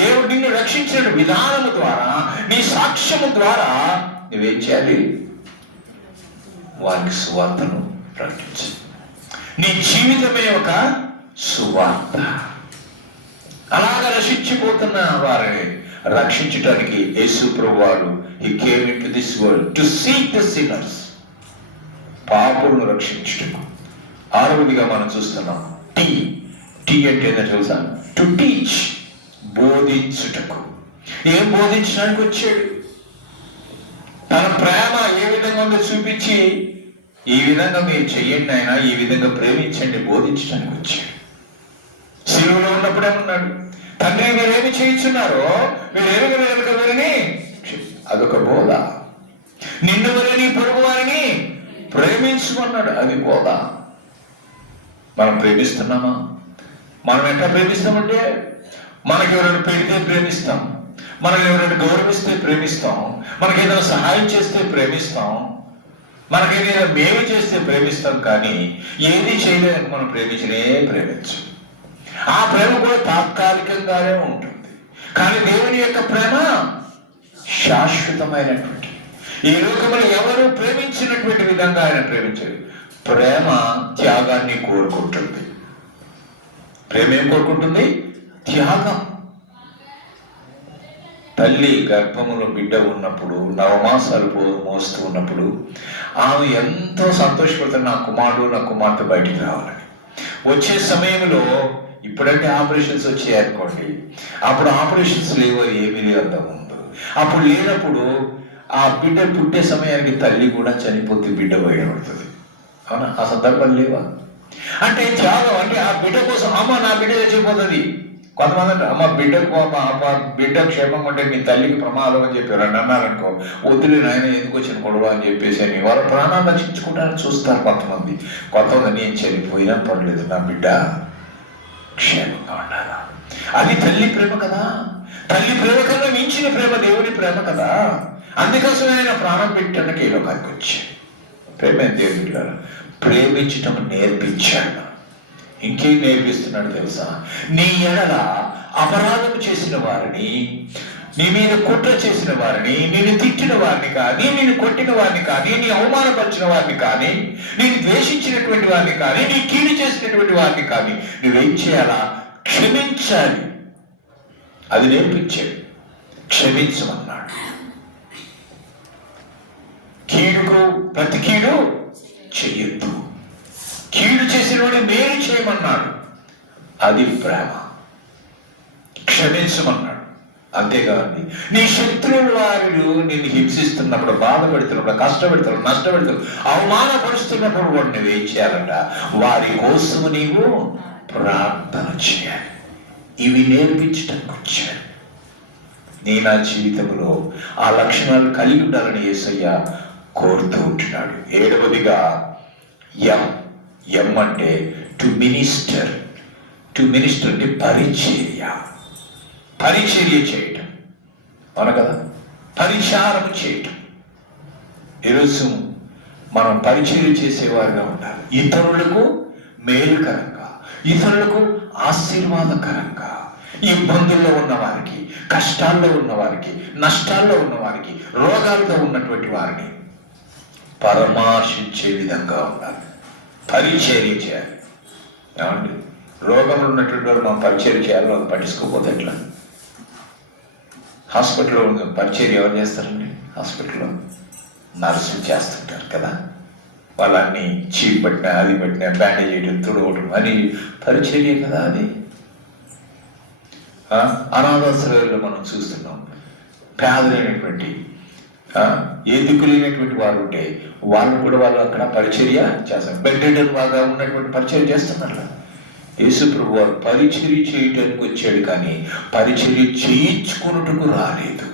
దేవుడు నిన్ను రక్షించిన విధానము ద్వారా, నీ సాక్ష్యము ద్వారా నువ్వేం చేయాలి? వారికి సువార్తను ప్రకటించు. నీ జీవితమే ఒక సువార్త. అలాగా రక్షించిపోతున్న వారిని రక్షించడానికి యేసు ప్రభువారు he came into this world to seek the sinners. పాపులను రక్షించుటకు. ఆరవదిగా మనం చూస్తున్నాం టీ అంటే ఏంటో తెలుసా? టు టీచ్, బోధించుటకు. ఏం బోధించడానికి వచ్చాడు? తన ప్రేమ ఏ విధంగా ఉందో చూపించి, ఈ విధంగా మీరు చెయ్యండి ఆయన, ఈ విధంగా ప్రేమించండి, బోధించడానికి వచ్చాడు. శిలువలో ఉన్నప్పుడే ఉన్నాడు, తండ్రి మీరేమి చేయించున్నారో మీరు ఎరుగని అదొక బోధ. నిన్ను వలని పొరుగు వారిని ప్రేమించుకున్నాడు, అది బోధ. మనం ప్రేమిస్తున్నామా? మనం ఎట్లా ప్రేమిస్తామంటే, మనకి ఎవరైనా పెడితే ప్రేమిస్తాం, మనకి ఎవరైనా గౌరవిస్తే ప్రేమిస్తాం, మనకి ఏదైనా సహాయం చేస్తే ప్రేమిస్తాం, మనకి ఏదైనా మేలు చేస్తే ప్రేమిస్తాం. కానీ ఏది చేయలేదని మనం ప్రేమించు. ఆ ప్రేమ కూడా తాత్కాలికంగానే ఉంటుంది. కానీ దేవుని యొక్క ప్రేమ శాశ్వతమైనటువంటి, ఈ లోకంలో ఎవరు ప్రేమించినటువంటి విధంగా ఆయన ప్రేమించారు. ప్రేమ త్యాగాన్ని కోరుకుంటుంది. ప్రేమ ఏం కోరుకుంటుంది? త్యాగం. తల్లి గర్భములో బిడ్డ ఉన్నప్పుడు, 9 మాసాలు మోస్తూ ఉన్నప్పుడు ఆమె ఎంతో సంతోషపడుతుంది, నా కుమారుడు నా కుమార్తె బయటికి రావాలని. వచ్చే సమయంలో, ఇప్పుడంటే ఆపరేషన్స్ వచ్చాయి అనుకోండి, అప్పుడు ఆపరేషన్స్ లేవో, ఏమీ లేదంత ముందు. అప్పుడు లేనప్పుడు ఆ బిడ్డ పుట్టే సమయానికి తల్లి కూడా చనిపోతే బిడ్డ బయటపడుతుంది. అవునా? ఆ సందర్భాలు లేవా? అంటే త్యాగం అంటే ఆ బిడ్డ కోసం, అమ్మ నా బిడ్డ చచ్చిపోతుంది. కొంతమంది అంటే అమ్మ బిడ్డ క్షేమం అంటే మీ తల్లికి ప్రమాదం అని చెప్పి అన్నారనుకో, వద్దులే నాయన ఎందుకు వచ్చిన గొడవ అని చెప్పేసి అని వాళ్ళ ప్రాణాలు రక్షించుకుంటారని చూస్తారు కొంతమంది. నేను చనిపోయినా పర్లేదు, నా బిడ్డ క్షేమంగా ఉండాలా. అది తల్లి ప్రేమ కదా. తల్లి ప్రేమ కన్నా మించిన ప్రేమ దేవుని ప్రేమ కదా. అందుకోసం ఆయన ప్రాణం పెట్టడానికి ఈ లోకానికి వచ్చాడు. ప్రేమ దేవుడు ప్రేమించటం నేర్పించాడు. ఇంకేం నేర్పిస్తున్నాడు తెలుసా? నీ ఎడల అపరాధం చేసిన వారిని, నీ మీద కుట్ర చేసిన వారిని, నేను తిట్టిన వారిని కానీ, నేను కొట్టిన వారిని కానీ, నీ అవమానపరిచిన వారిని కానీ, నేను ద్వేషించినటువంటి వారిని కానీ, నీ కీడు చేసినటువంటి వారిని కానీ నువ్వేం చేయాలా? క్షమించాలి. అది నేర్పించాడు. క్షమించమన్నాడు. కీడుకు ప్రతి కీడు చెయ్యొద్దు. కీడు చేసిన వాడిని మేలు చేయమన్నాడు. అది ప్రేమ. క్షమించమన్నాడు. అంతేకాదండి, నీ శత్రువుల వారు నిన్ను హింసిస్తున్నప్పుడు, బాధపెడుతున్నప్పుడు, కష్టపెడుతున్నప్పుడు, నష్టపెడుతున్నప్పుడు, అవమానపరుస్తున్నప్పుడు వాడు నువ్వేం చేయాలంట? వారి కోసం నీవు ప్రార్థన చేయాలి. ఇవి నేర్పించడానికి వచ్చాడు. నా జీవితంలో ఆ లక్షణాలు కలిగి ఉండాలని యేసయ్య కోరుతూ ఉంటున్నాడు. 7వదిగా ఎం అంటే టు మినిస్టర్. టు మినిస్టర్ అంటే పరిచర్య చేయటం. అవును కదా? పరిచారం చేయటం. ఈరోజు మనం పరిచర్య చేసేవారుగా ఉండాలి. ఇతరులకు మేలుకరంగా, ఇతరులకు ఆశీర్వాదకరంగా, ఇబ్బందుల్లో ఉన్న వారికి, కష్టాల్లో ఉన్న వారికి, నష్టాల్లో ఉన్న వారికి, రోగాలతో ఉన్నటువంటి వారిని పరామర్శించే విధంగా ఉండాలి. పరిచర్య చేయాలి. ఏమండి? రోగంలో ఉన్నటువంటి వారు మనం పరిచర్య చేయాలి. వాళ్ళు పట్టించుకోకపోతే ఎట్లా? హాస్పిటల్లో పరిచర్య ఎవరు చేస్తారండి? హాస్పిటల్లో నర్సులు చేస్తుంటారు కదా. వాళ్ళన్ని చీప్ పట్టినా, అది పట్టినా, బ్యాండేజ్ చేయడం, తుడవటం, అది పరిచర్య కదా. అది అనాథాశ్రయాల్లో మనం చూస్తున్నాం. పేదలైనటువంటి, ఏ దిక్కులేనటువంటి వారు ఉంటే వాళ్ళు కూడా వాళ్ళు అక్కడ పరిచర్య చేస్తారు. బెడ్ బాగా ఉన్నటువంటి పరిచర్య చేస్తున్నారు. యేసు ప్రభు వారు పరిచర్య చేయటానికి వచ్చాడు, కానీ పరిచర్య చేయించుకున్నట్టుకు రాలేదు.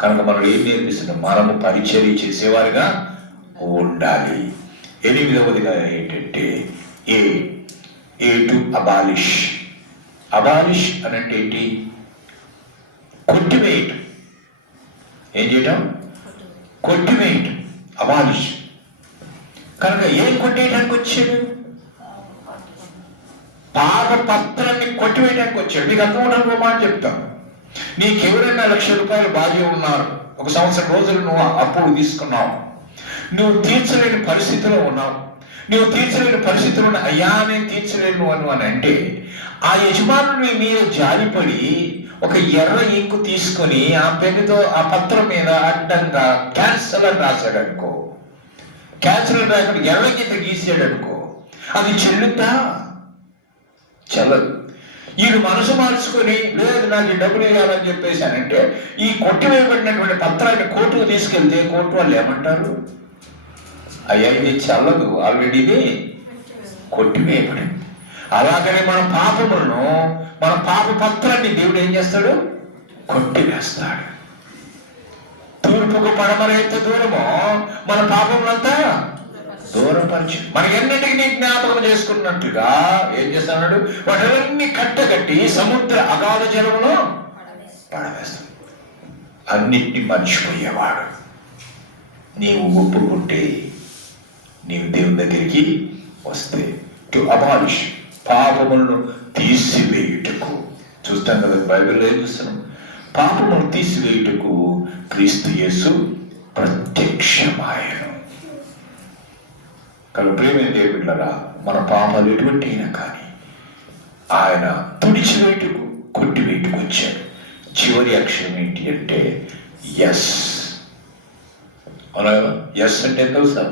కనుక మనం ఏం నేర్పిస్తున్నాం? మనము పరిచర్య చేసేవారుగా ఉండాలి. 8వదిగా ఏంటంటే ఏ టు అబాలిష్. అబాలిష్ అని అంటే ఏంటి? కొట్టివేయటం. ఏం చేయటం? కొట్టివేయటం, అబాలిష్. కనుక ఏం కొట్టేయడానికి వచ్చాడు? పాప పత్రాన్ని కొట్టివేయడానికి వచ్చాడు. మీకు అర్థమవడానికి ఒక మాట చెప్తాను. నీకెవరైనా ₹1,00,000 బాధ్య ఉన్నారు, 1 సంవత్సరం రోజులు నువ్వు అప్పు తీసుకున్నావు, నువ్వు తీర్చలేని పరిస్థితిలో ఉన్నావు, నువ్వు తీర్చలేని పరిస్థితిలో ఉన్న అయ్యా నేను తీర్చలేను అని అంటే ఆ యజమానుని మీద జారిపడి ఒక ఎర్ర ఇంకు తీసుకొని ఆ పెన్నుతో ఆ పత్రం మీద అడ్డంగా క్యాన్సల్ అని రాశాడు అనుకో, క్యాన్సల్ అని రాయకుండా ఎర్ర గీత గీసాడు అనుకో, అది చెల్లుతా? చెల్లదు. వీడు మనసు మార్చుకొని లేదు నాకు ఈ డబ్బులు ఇవ్వాలని చెప్పేశానంటే ఈ కొట్టివేయబడినటువంటి పత్రాన్ని కోర్టుకు తీసుకెళ్తే కోర్టు వాళ్ళు ఏమంటారు? అయ్యా ఇది చెల్లదు, ఆల్రెడీ ఇది కొట్టివేయబడింది. అలాగని మన పాపములను, మన పాప పత్రాన్ని దేవుడు ఏం చేస్తాడు? కొట్టివేస్తాడు. తూర్పుకు పడమరైతే దూరమో మన పాపములంతా దూరపరిచి మనకెన్నిటికీ జ్ఞాపకం చేసుకున్నట్టుగా ఏం చేస్తున్నాడు? వాటిని కట్టగట్టి సముద్ర అగాధ జలములో పడవేస్తాడు. అన్నిటినీ మర్చిపోయేవాడు. నీవు ఒప్పుకుంటే, నీవు దేవుని దగ్గరికి వస్తే, టు అబాలిష్, పాపములను తీసివేయుటకు. చూస్తాం కదా బైబిల్లో ఏం చూస్తున్నాం? పాపములను తీసివేయుటకు క్రీస్తు యేసు ప్రత్యక్షమాయను. కానీ ప్రేమ దేవుళ్ళరా, మన పాపాలు ఎటువంటి అయినా కానీ ఆయన తుడిచివేటుకు, కొట్టివేటుకు వచ్చాడు. చివరి అక్షరం ఏంటి అంటే ఎస్. అలా ఎస్ అంటే తెలుసా?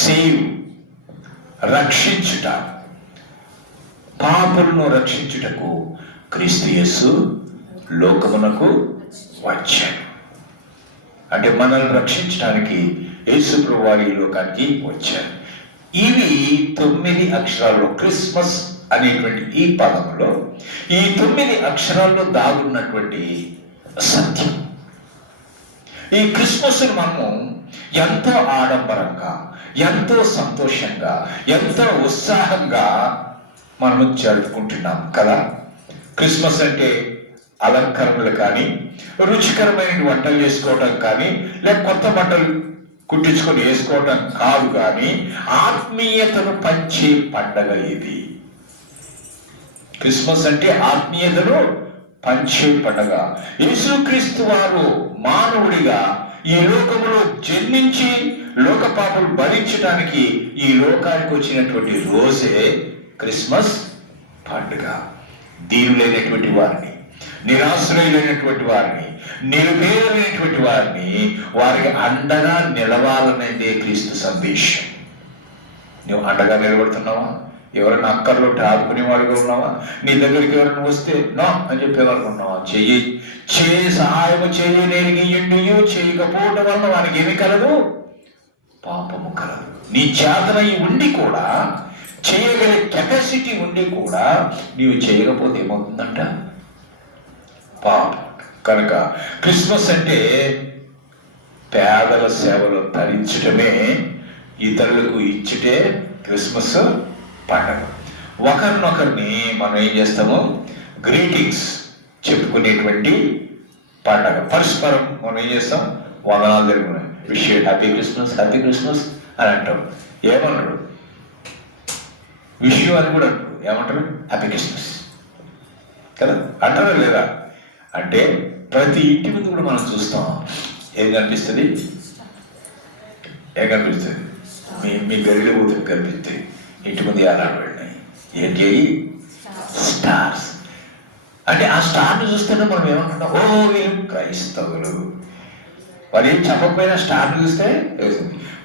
సేవ్, రక్షించుట. పాపులను రక్షించుటకు క్రీస్తు యేసు లోకమునకు వచ్చాడు. అంటే మనల్ని రక్షించడానికి యేసు ప్రభువు వారి లోకానికి వచ్చారు. ఇవి 9 అక్షరాల్లో, క్రిస్మస్ అనేటువంటి ఈ పదంలో ఈ 9 అక్షరాల్లో దాగున్నటువంటి సత్యం. ఈ క్రిస్మస్ మనము ఎంతో ఆడంబరంగా, ఎంతో సంతోషంగా, ఎంతో ఉత్సాహంగా మనము జరుపుకుంటున్నాం కదా. క్రిస్మస్ అంటే అలంకరణలు కానీ, రుచికరమైన వంటలు చేసుకోవటం కానీ, లేక కొత్త బట్టలు కుట్టించుకొని వేసుకోవటం కాదు, కానీ ఆత్మీయతను పంచే పండగ ఇది. క్రిస్మస్ అంటే ఆత్మీయతను పంచే పండగ. యేసుక్రీస్తు వారు మానవుడిగా ఈ లోకములో జన్మించి లోక పాపలు భరించడానికి ఈ లోకానికి వచ్చినటువంటి రోజే క్రిస్మస్ పండుగ. దీనులైనటువంటి వారిని, నిరాశ్రయులైనటువంటి వారిని, నిరుపేదలైనటువంటి వారిని, వారికి అండగా నిలవాలనేదే క్రీస్తు సందేశం. నువ్వు అండగా నిలబడుతున్నావా? ఎవరైనా అక్కర్లో ఆదుకునేవాడిగా ఉన్నావా? నీ దగ్గరికి ఎవరైనా వస్తే నో అని చెప్పేవారు ఉన్నావా? సహాయము చేయలేనియు చేయకపోవడం వల్ల వారికి ఏమి కలదు? పాపము కలదు. నీ చేతనై ఉండి కూడా, చేయగలిగే కెపాసిటీ ఉండి కూడా నీవు చేయకపోతే ఏమవుతుందంట? పాపం. కనుక క్రిస్మస్ అంటే పేదల సేవలు తరించటమే, ఇతరులకు ఇచ్చిటే క్రిస్మస్ పండుగ. ఒకరినొకరిని మనం ఏం చేస్తాము? గ్రీటింగ్స్ చెప్పుకునేటువంటి పండుగ. పరస్పరం మనం ఏం చేస్తాం? వందనాలు తెలుగున్నాయి, wish happy Christmas, happy Christmas అని అంటాం. ఏమన్నాడు? విష్ అని కూడా అంటారు. ఏమంటారు? హ్యాపీ క్రిస్మస్ కదా అంటారా లేదా? అంటే ప్రతి ఇంటి ముందు కూడా మనం చూస్తాం. ఏం కనిపిస్తుంది? ఏం కనిపిస్తుంది? మీ గదిలో పోతుంది కనిపిస్తుంది. ఇంటి ముందు ఏలాడు వెళ్ళినాయి. ఏంటి అయ్యి? స్టార్స్. అంటే ఆ స్టార్ని చూస్తేనే మనం ఏమనుకుంటాం? ఓ వీళ్ళు క్రైస్తవులు. వాళ్ళు ఏం చెప్పకపోయినా స్టార్ని చూస్తే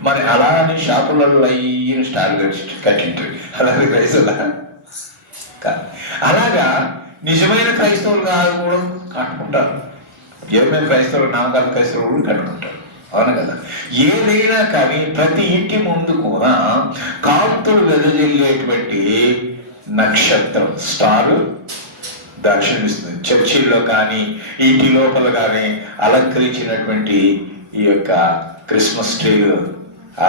మరి అలానే షాపులలో అయ్యిన స్టార్ కట్టింటారు. అలాగే క్రైస్తవుల అలాగా నిజమైన క్రైస్తవులు కాదు కూడా కట్టుకుంటారు. ఏమైనా క్రైస్తవులు, నామకాల క్రైస్తవులు కూడా కట్టుకుంటారు. అవును కదా? ఏదైనా కానీ ప్రతి ఇంటి ముందు కూడా కాంతులు వెదజల్లేటువంటి నక్షత్రం, స్టారు దర్శనమిస్తుంది. చర్చిల్లో కానీ, ఇంటి లోపల కానీ అలంకరించినటువంటి ఈ యొక్క క్రిస్మస్ ట్రీలు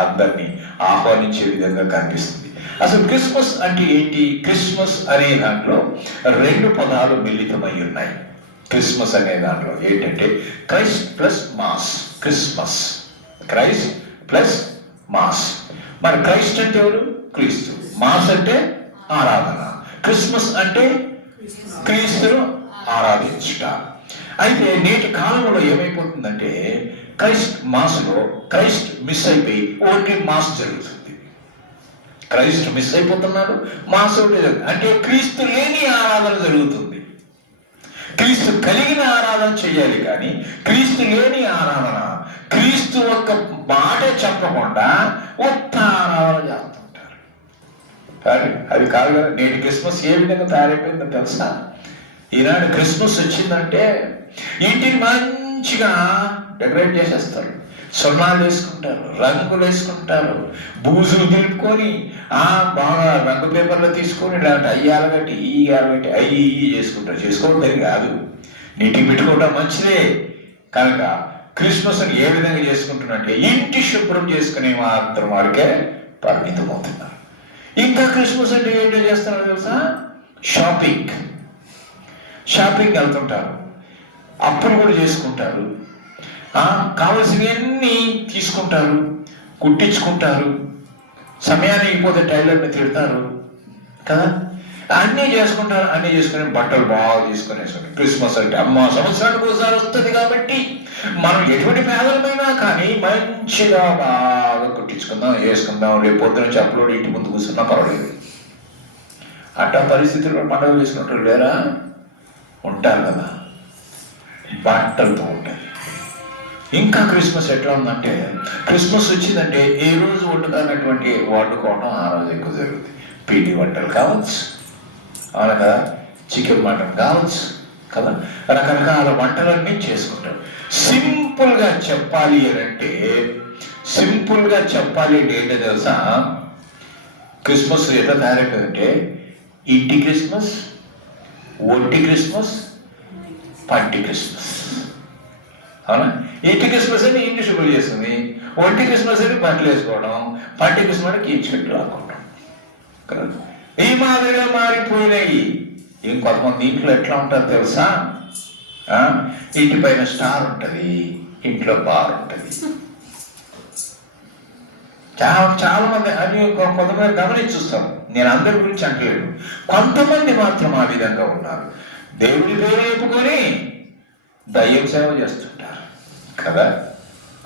అందరినీ ఆహ్వానించే విధంగా కనిపిస్తుంది. అసలు క్రిస్మస్ అంటే ఏంటి? క్రిస్మస్ అనే దాంట్లో రెండు పదాలు మిళితమై ఉన్నాయి. క్రిస్మస్ అనే దాంట్లో ఏంటంటే Christ plus mass. Christmas, Christ plus mass. మరి క్రైస్ట్ అంటే ఎవరు? క్రీస్తు. మాస్ అంటే ఆరాధన. క్రిస్మస్ అంటే క్రీస్తును ఆరాధించుట. అయితే నేటి కాలంలో ఏమైపోతుందంటే క్రైస్ట్ మాస్లో క్రైస్ట్ మిస్ అయిపోయి ఓన్లీ మాస్ జరుగుతుంది. క్రైస్ట్ మిస్ అయిపోతున్నాడు, మాస్ అంటే క్రీస్తు లేని ఆరాధన జరుగుతుంది. క్రీస్తు కలిగిన ఆరాధన చేయాలి కానీ క్రీస్తు లేని ఆరాధన, క్రీస్తు ఒక్క మాట చెప్పకుండా ఒక్క ఆరాధన చేస్తుంటారు. అది కాదు కదా. నేటి క్రిస్మస్ ఏ విధంగా తయారైపోయిందో తెలుసా? ఈనాడు క్రిస్మస్ వచ్చిందంటే ఇంటిని మంచిగా డెకరేట్ చేసేస్తారు, సున్నాలు వేసుకుంటారు, రంగులు వేసుకుంటారు, బూజులు దులుపుకొని బాగా రంగు పేపర్లో తీసుకొని ఇలాంటి అయ్యాలగట్టి ఈ ఆలగట్టి అయ్యి చేసుకుంటారు. చేసుకోవడం కాదు, నీటికి పెట్టుకోవడం మంచిదే. కనుక క్రిస్మస్ ఏ విధంగా చేసుకుంటున్నట్టే ఇంటి శుభ్రం చేసుకునే మాత్రం వారికే పరిమితం అవుతున్నారు. ఇంకా క్రిస్మస్ అంటే ఏంటో చేస్తున్నారు తెలుసా? షాపింగ్ వెళ్తుంటారు, అప్పులు కూడా చేసుకుంటారు, కావలసినవన్నీ తీసుకుంటారు, కుట్టించుకుంటారు, సమయానికి పోతే టైలర్ని తిడతారు కదా. అన్నీ చేసుకుంటారు, అన్నీ చేసుకుని బట్టలు బాగా తీసుకునేసుకుంటారు. క్రిస్మస్ అంటే అమ్మ సంవత్సరానికి ఒకసారి వస్తుంది కాబట్టి మనం ఎటువంటి పేదలమైనా కానీ మంచిగా బాగా కుట్టించుకుందాం, వేసుకుందాం, రేపు పొద్దున చెప్పులోడు ఇంటి ముందు కూర్చున్నా పర్వాలేదు. అట్టా పరిస్థితుల్లో పండుగ చేసుకుంటారు లేరా? ఉంటారు కదా, బట్టలతో ఉంటుంది. ఇంకా క్రిస్మస్ ఎట్లా ఉందంటే క్రిస్మస్ వచ్చిందంటే ఏ రోజు వండుకున్నటువంటి వండుకోవడం ఆ రోజు ఎక్కువ జరుగుతుంది. పిండి వంటలు కావచ్చు, అవును కదా, చికెన్ మటన్ కావచ్చు కదా, రకరకాల వంటలన్నీ చేసుకుంటారు. సింపుల్గా చెప్పాలి అంటే ఏంటో తెలుసా? క్రిస్మస్ ఎట్లా తయారైపోయిందంటే ఇంటి క్రిస్మస్, ఒంటి క్రిస్మస్, పంటి క్రిస్మస్. అవునా? ఇంటి క్రిస్మస్ అని ఇంటి శుభ్రం చేసుకుని, ఒంటి క్రిస్మస్ అని బట్టలు వేసుకోవడం, పంటి క్రిస్మస్ అని కీచుకట్టు రాకుంటాం కదా. ఈ మాదిరిగా మారిపోయినాయి. ఇంకొంతమంది ఇంట్లో ఎట్లా ఉంటారు తెలుసా? ఇంటి పైన స్టార్ ఉంటుంది, ఇంట్లో బార్ ఉంటుంది. చాలా మంది అని కొంతమంది గమనించి చూస్తాం. నేను అందరి గురించి అంటలేను, కొంతమంది మాత్రం ఆ విధంగా ఉన్నారు. దేవుడి పేరు చెప్పుకొని దయ్యం సేవ చేస్తుంటారు కదా,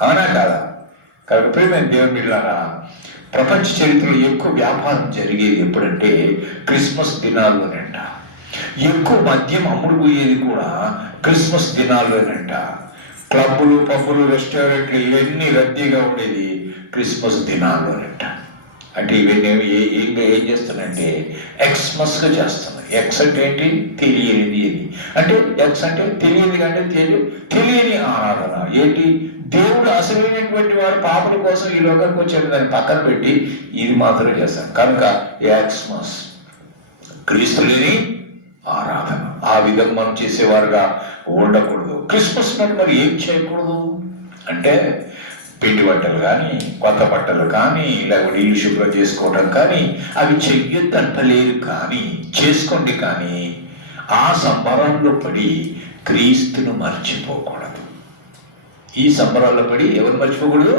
అవునా కాదా? కాబట్టి ప్రియమైన దేవుని బిడ్డలారా, ప్రపంచ చరిత్రలో ఎక్కువ వ్యాపారం జరిగేది ఎప్పుడంటే క్రిస్మస్ దినాల్లోనంట. ఎక్కువ మద్యం అమ్ముడు పోయేది కూడా క్రిస్మస్ దినాల్లోనంట. క్లబ్బులు, పబ్బులు, రెస్టారెంట్లు ఇవన్నీ రద్దీగా ఉండేది క్రిస్మస్ దినాల్లోనంట. అంటే ఇవన్నీ ఏం చేస్తున్నాయంటే ఎక్స్మస్గా చేస్తున్నాయి. ఎక్స్ అంటే ఏంటి? తెలియనిది అని. అంటే ఎక్స్ అంటే తెలియదు అంటే తెలియని ఆరాధన. ఏంటి? దేవుడు అసలైనటువంటి వారు పాపల కోసం ఈ లోకానికి వచ్చాడు, దాన్ని పక్కన పెట్టి ఇది మాత్రం చేస్తాను. కనుక ఎక్స్మస్ క్రీస్తు లేని ఆరాధన. ఆ విధంగా మనం చేసేవారుగా ఉండకూడదు. క్రిస్మస్ నాడు మరి ఏం చేయకూడదు అంటే పిండి బట్టలు కానీ, కొత్త బట్టలు కానీ, లేకపోతే ఇల్లు శుభ్రం చేసుకోవడం కానీ అవి చెయ్యొద్దు అంటలేదు, కానీ చేసుకోండి. కానీ ఆ సంబరాల్లో పడి క్రీస్తును మర్చిపోకూడదు. ఈ సంబరాల్లో పడి ఎవరు మర్చిపోకూడదు?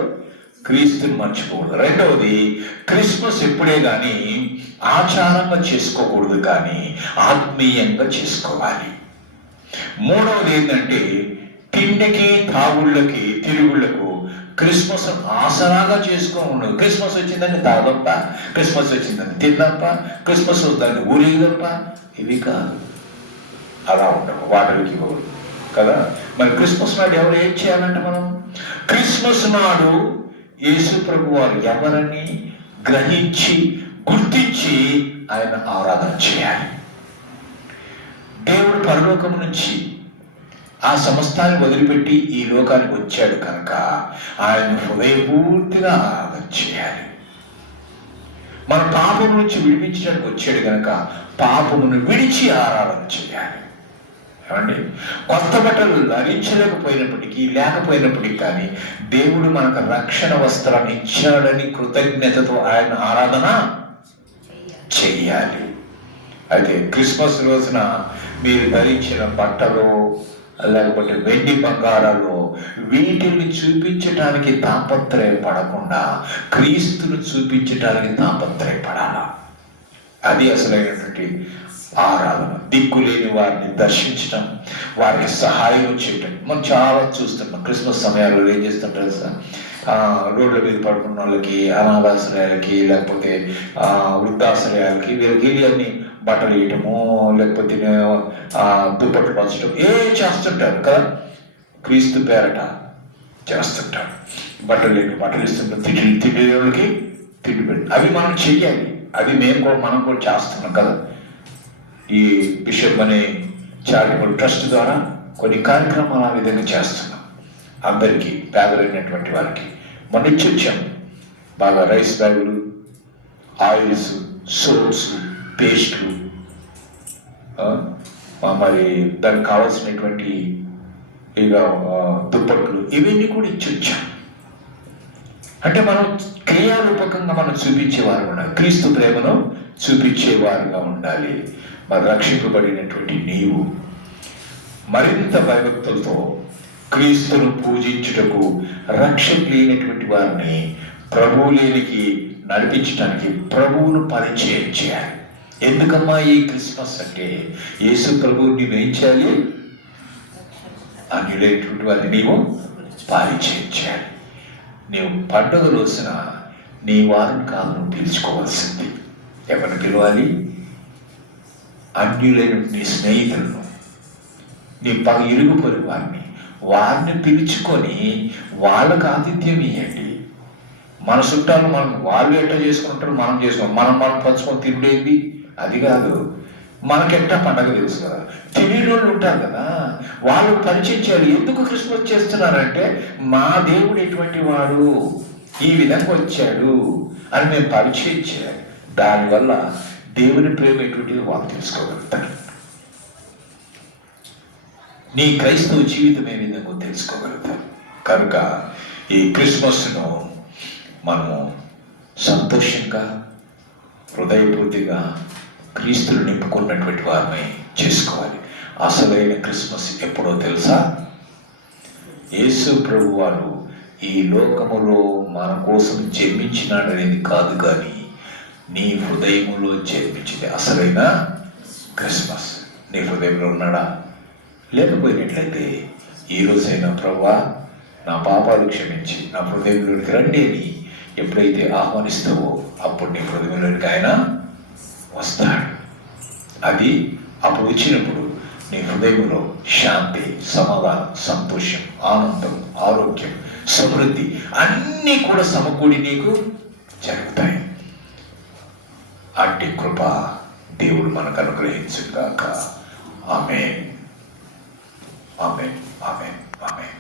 క్రీస్తుని మర్చిపోకూడదు. రెండవది, క్రిస్మస్ ఎప్పుడే కానీ ఆచారంగా చేసుకోకూడదు, కానీ ఆత్మీయంగా చేసుకోవాలి. మూడవది ఏంటంటే తిండికి, తాగుళ్ళకి, తిరుగుళ్ళకు క్రిస్మస్ ఆసరాగా చేసుకోకూడదు. క్రిస్మస్ వచ్చిందని తాగప్ప, క్రిస్మస్ వచ్చిందని తిందప్ప, క్రిస్మస్ వద్దని ఊరేగప్ప, ఇవి కాదు. అలా ఉండవు, వాటికి ఇవ్వకూడదు కదా. మరి క్రిస్మస్ నాడు ఎవరు ఏం చేయాలంటే మనం క్రిస్మస్ నాడు యేసు ప్రభు వారు ఎవరని గ్రహించి గుర్తించి ఆయన ఆరాధన చేయాలి. దేవుడు పరలోకం నుంచి ఆ సమస్తాన్ని వదిలిపెట్టి ఈ లోకానికి వచ్చాడు కనుక ఆయన హృదయపూర్తిగా ఆరాధన చేయాలి. మన పాపం నుంచి విడిపించడానికి వచ్చాడు కనుక పాపమును విడిచి ఆరాధన చేయాలి. ఏమండి? కొత్త బట్టలు ధరించలేకపోయినప్పటికీ లేకపోయినప్పటికీ కానీ దేవుడు మనకు రక్షణ వస్త్రాన్ని ఇచ్చాడని కృతజ్ఞతతో ఆయన ఆరాధన చెయ్యాలి. అయితే క్రిస్మస్ రోజున మీరు ధరించిన బట్టలు లేకపోతే వెండి బంగారాలు వీటిని చూపించటానికి తాపత్రయపడకుండా క్రీస్తును చూపించటానికి తాపత్రయపడాల. అది అసలైనటువంటి ఆరాధన. దిక్కులేని వారిని దర్శించడం, వారికి సహాయం చేయటం. మనం చాలా చూస్తున్నాం క్రిస్మస్ సమయాల్లో ఏం చేస్తుంటారు సార్, రోడ్ల మీద పడుకున్న వాళ్ళకి, అనాథాశ్రయాలకి, లేకపోతే వృద్ధాశ్రయాలకి వీళ్ళకి అన్ని బట్టలు వేయటము, లేకపోతే దుప్పట్లు పంచడం చేస్తుంటారు కదా. క్రీస్తు పేరట చేస్తుంటారు. బట్టలు ఇస్తుంటారు, తిండి వాళ్ళకి తిండి పెట్టి అవి మనం చెయ్యాలి. అది మనం కూడా చేస్తున్నాం కదా. ఈ బిషప్ అనే చారిటబుల్ ట్రస్ట్ ద్వారా కొన్ని కార్యక్రమాలు ఆ విధంగా చేస్తున్నాం. అందరికీ, పేదలైనటువంటి వారికి మనం ఇచ్చొచ్చాం. బాగా రైస్ బ్యాగులు, ఆయిల్స్, సోప్స్, పేస్ట్లు, మరి దానికి కావాల్సినటువంటి ఇక దుప్పట్లు ఇవన్నీ కూడా ఇచ్చొచ్చాం. అంటే మనం క్రియారూపకంగా మనం చూపించేవారు ఉండాలి. క్రీస్తు ప్రేమను చూపించేవారుగా ఉండాలి. మరి రక్షింపబడినటువంటి నీవు మరింత భయభక్తులతో క్రీస్తును పూజించుటకు రక్షకులైనటువంటి వారిని ప్రభువులేనికి నడిపించడానికి ప్రభువును పరిచయం చేయాలి. ఎందుకమ్మా ఈ క్రిస్మస్ అంటే, యేసు ప్రభువు నీవేం చేయాలి? అన్యులైనటువంటి వారిని నీవు పరిచయం చేయాలి. నీవు పండుగ రోజున నీ వారిని కాదు నువ్వు పిలుచుకోవాల్సింది. ఎవరిని పిలవాలి? అన్యులైన నీ స్నేహితులను, నీ ఇరుగు పొరుగు వారిని పిలుచుకొని వాళ్ళకు ఆతిథ్యం ఇవ్వండి. మన చుట్టాలు వాళ్ళు ఎట్లా చేసుకుంటారు, మనం చేసుకోం. మనం పంచుకొని తిండేది అది కాదు. మనకెట్టా పండగ తెలుసు కదా. తెలియని వాళ్ళు ఉంటారు కదా, వాళ్ళు పరిచయం చేయాలి. ఎందుకు క్రిస్మస్ చేస్తున్నారంటే, మా దేవుడు ఎటువంటి వాడు, ఈ విధంగా వచ్చాడు అని మేము పరిచయం చేయాలి. దానివల్ల దేవుని ప్రేమ ఎటువంటిది వాళ్ళు తెలుసుకోగలుగుతారు. నీ క్రైస్తవ జీవితం ఏ విధంగా తెలుసుకోగలుగుతారు. కనుక ఈ క్రిస్మస్ను మనము సంతోషంగా, హృదయపూర్తిగా క్రీస్తులు నింపుకున్నటువంటి వారిని చేసుకోవాలి. అసలైన క్రిస్మస్ ఎప్పుడో తెలుసా? యేసు ప్రభు వారు ఈ లోకములో మన కోసం జన్మించినాడు అనేది కాదు, కానీ నీ హృదయములో జన్మించింది అసలైన క్రిస్మస్. నీ హృదయంలో ఉన్నాడా? లేకపోయినట్లయితే ఈరోజైనా ప్రభువా నా పాపాలు క్షమించి నా హృదయంలోనికి రండి అని ఎప్పుడైతే ఆహ్వానిస్తావో అప్పుడు నీ హృదయంలోనికి ఆయన వస్తాడు. అది అప్పుడు వచ్చినప్పుడు నీ హృదయంలో శాంతి, సమాధానం, సంతోషం, ఆనందం, ఆరోగ్యం, సమృద్ధి అన్నీ కూడా సమకూడి నీకు జరుగుతాయి. అట్టి కృప దేవుడు మనకు అనుగ్రహించుగాక. ఆమేన్, ఆమేన్, ఆమేన్, ఆమేన్.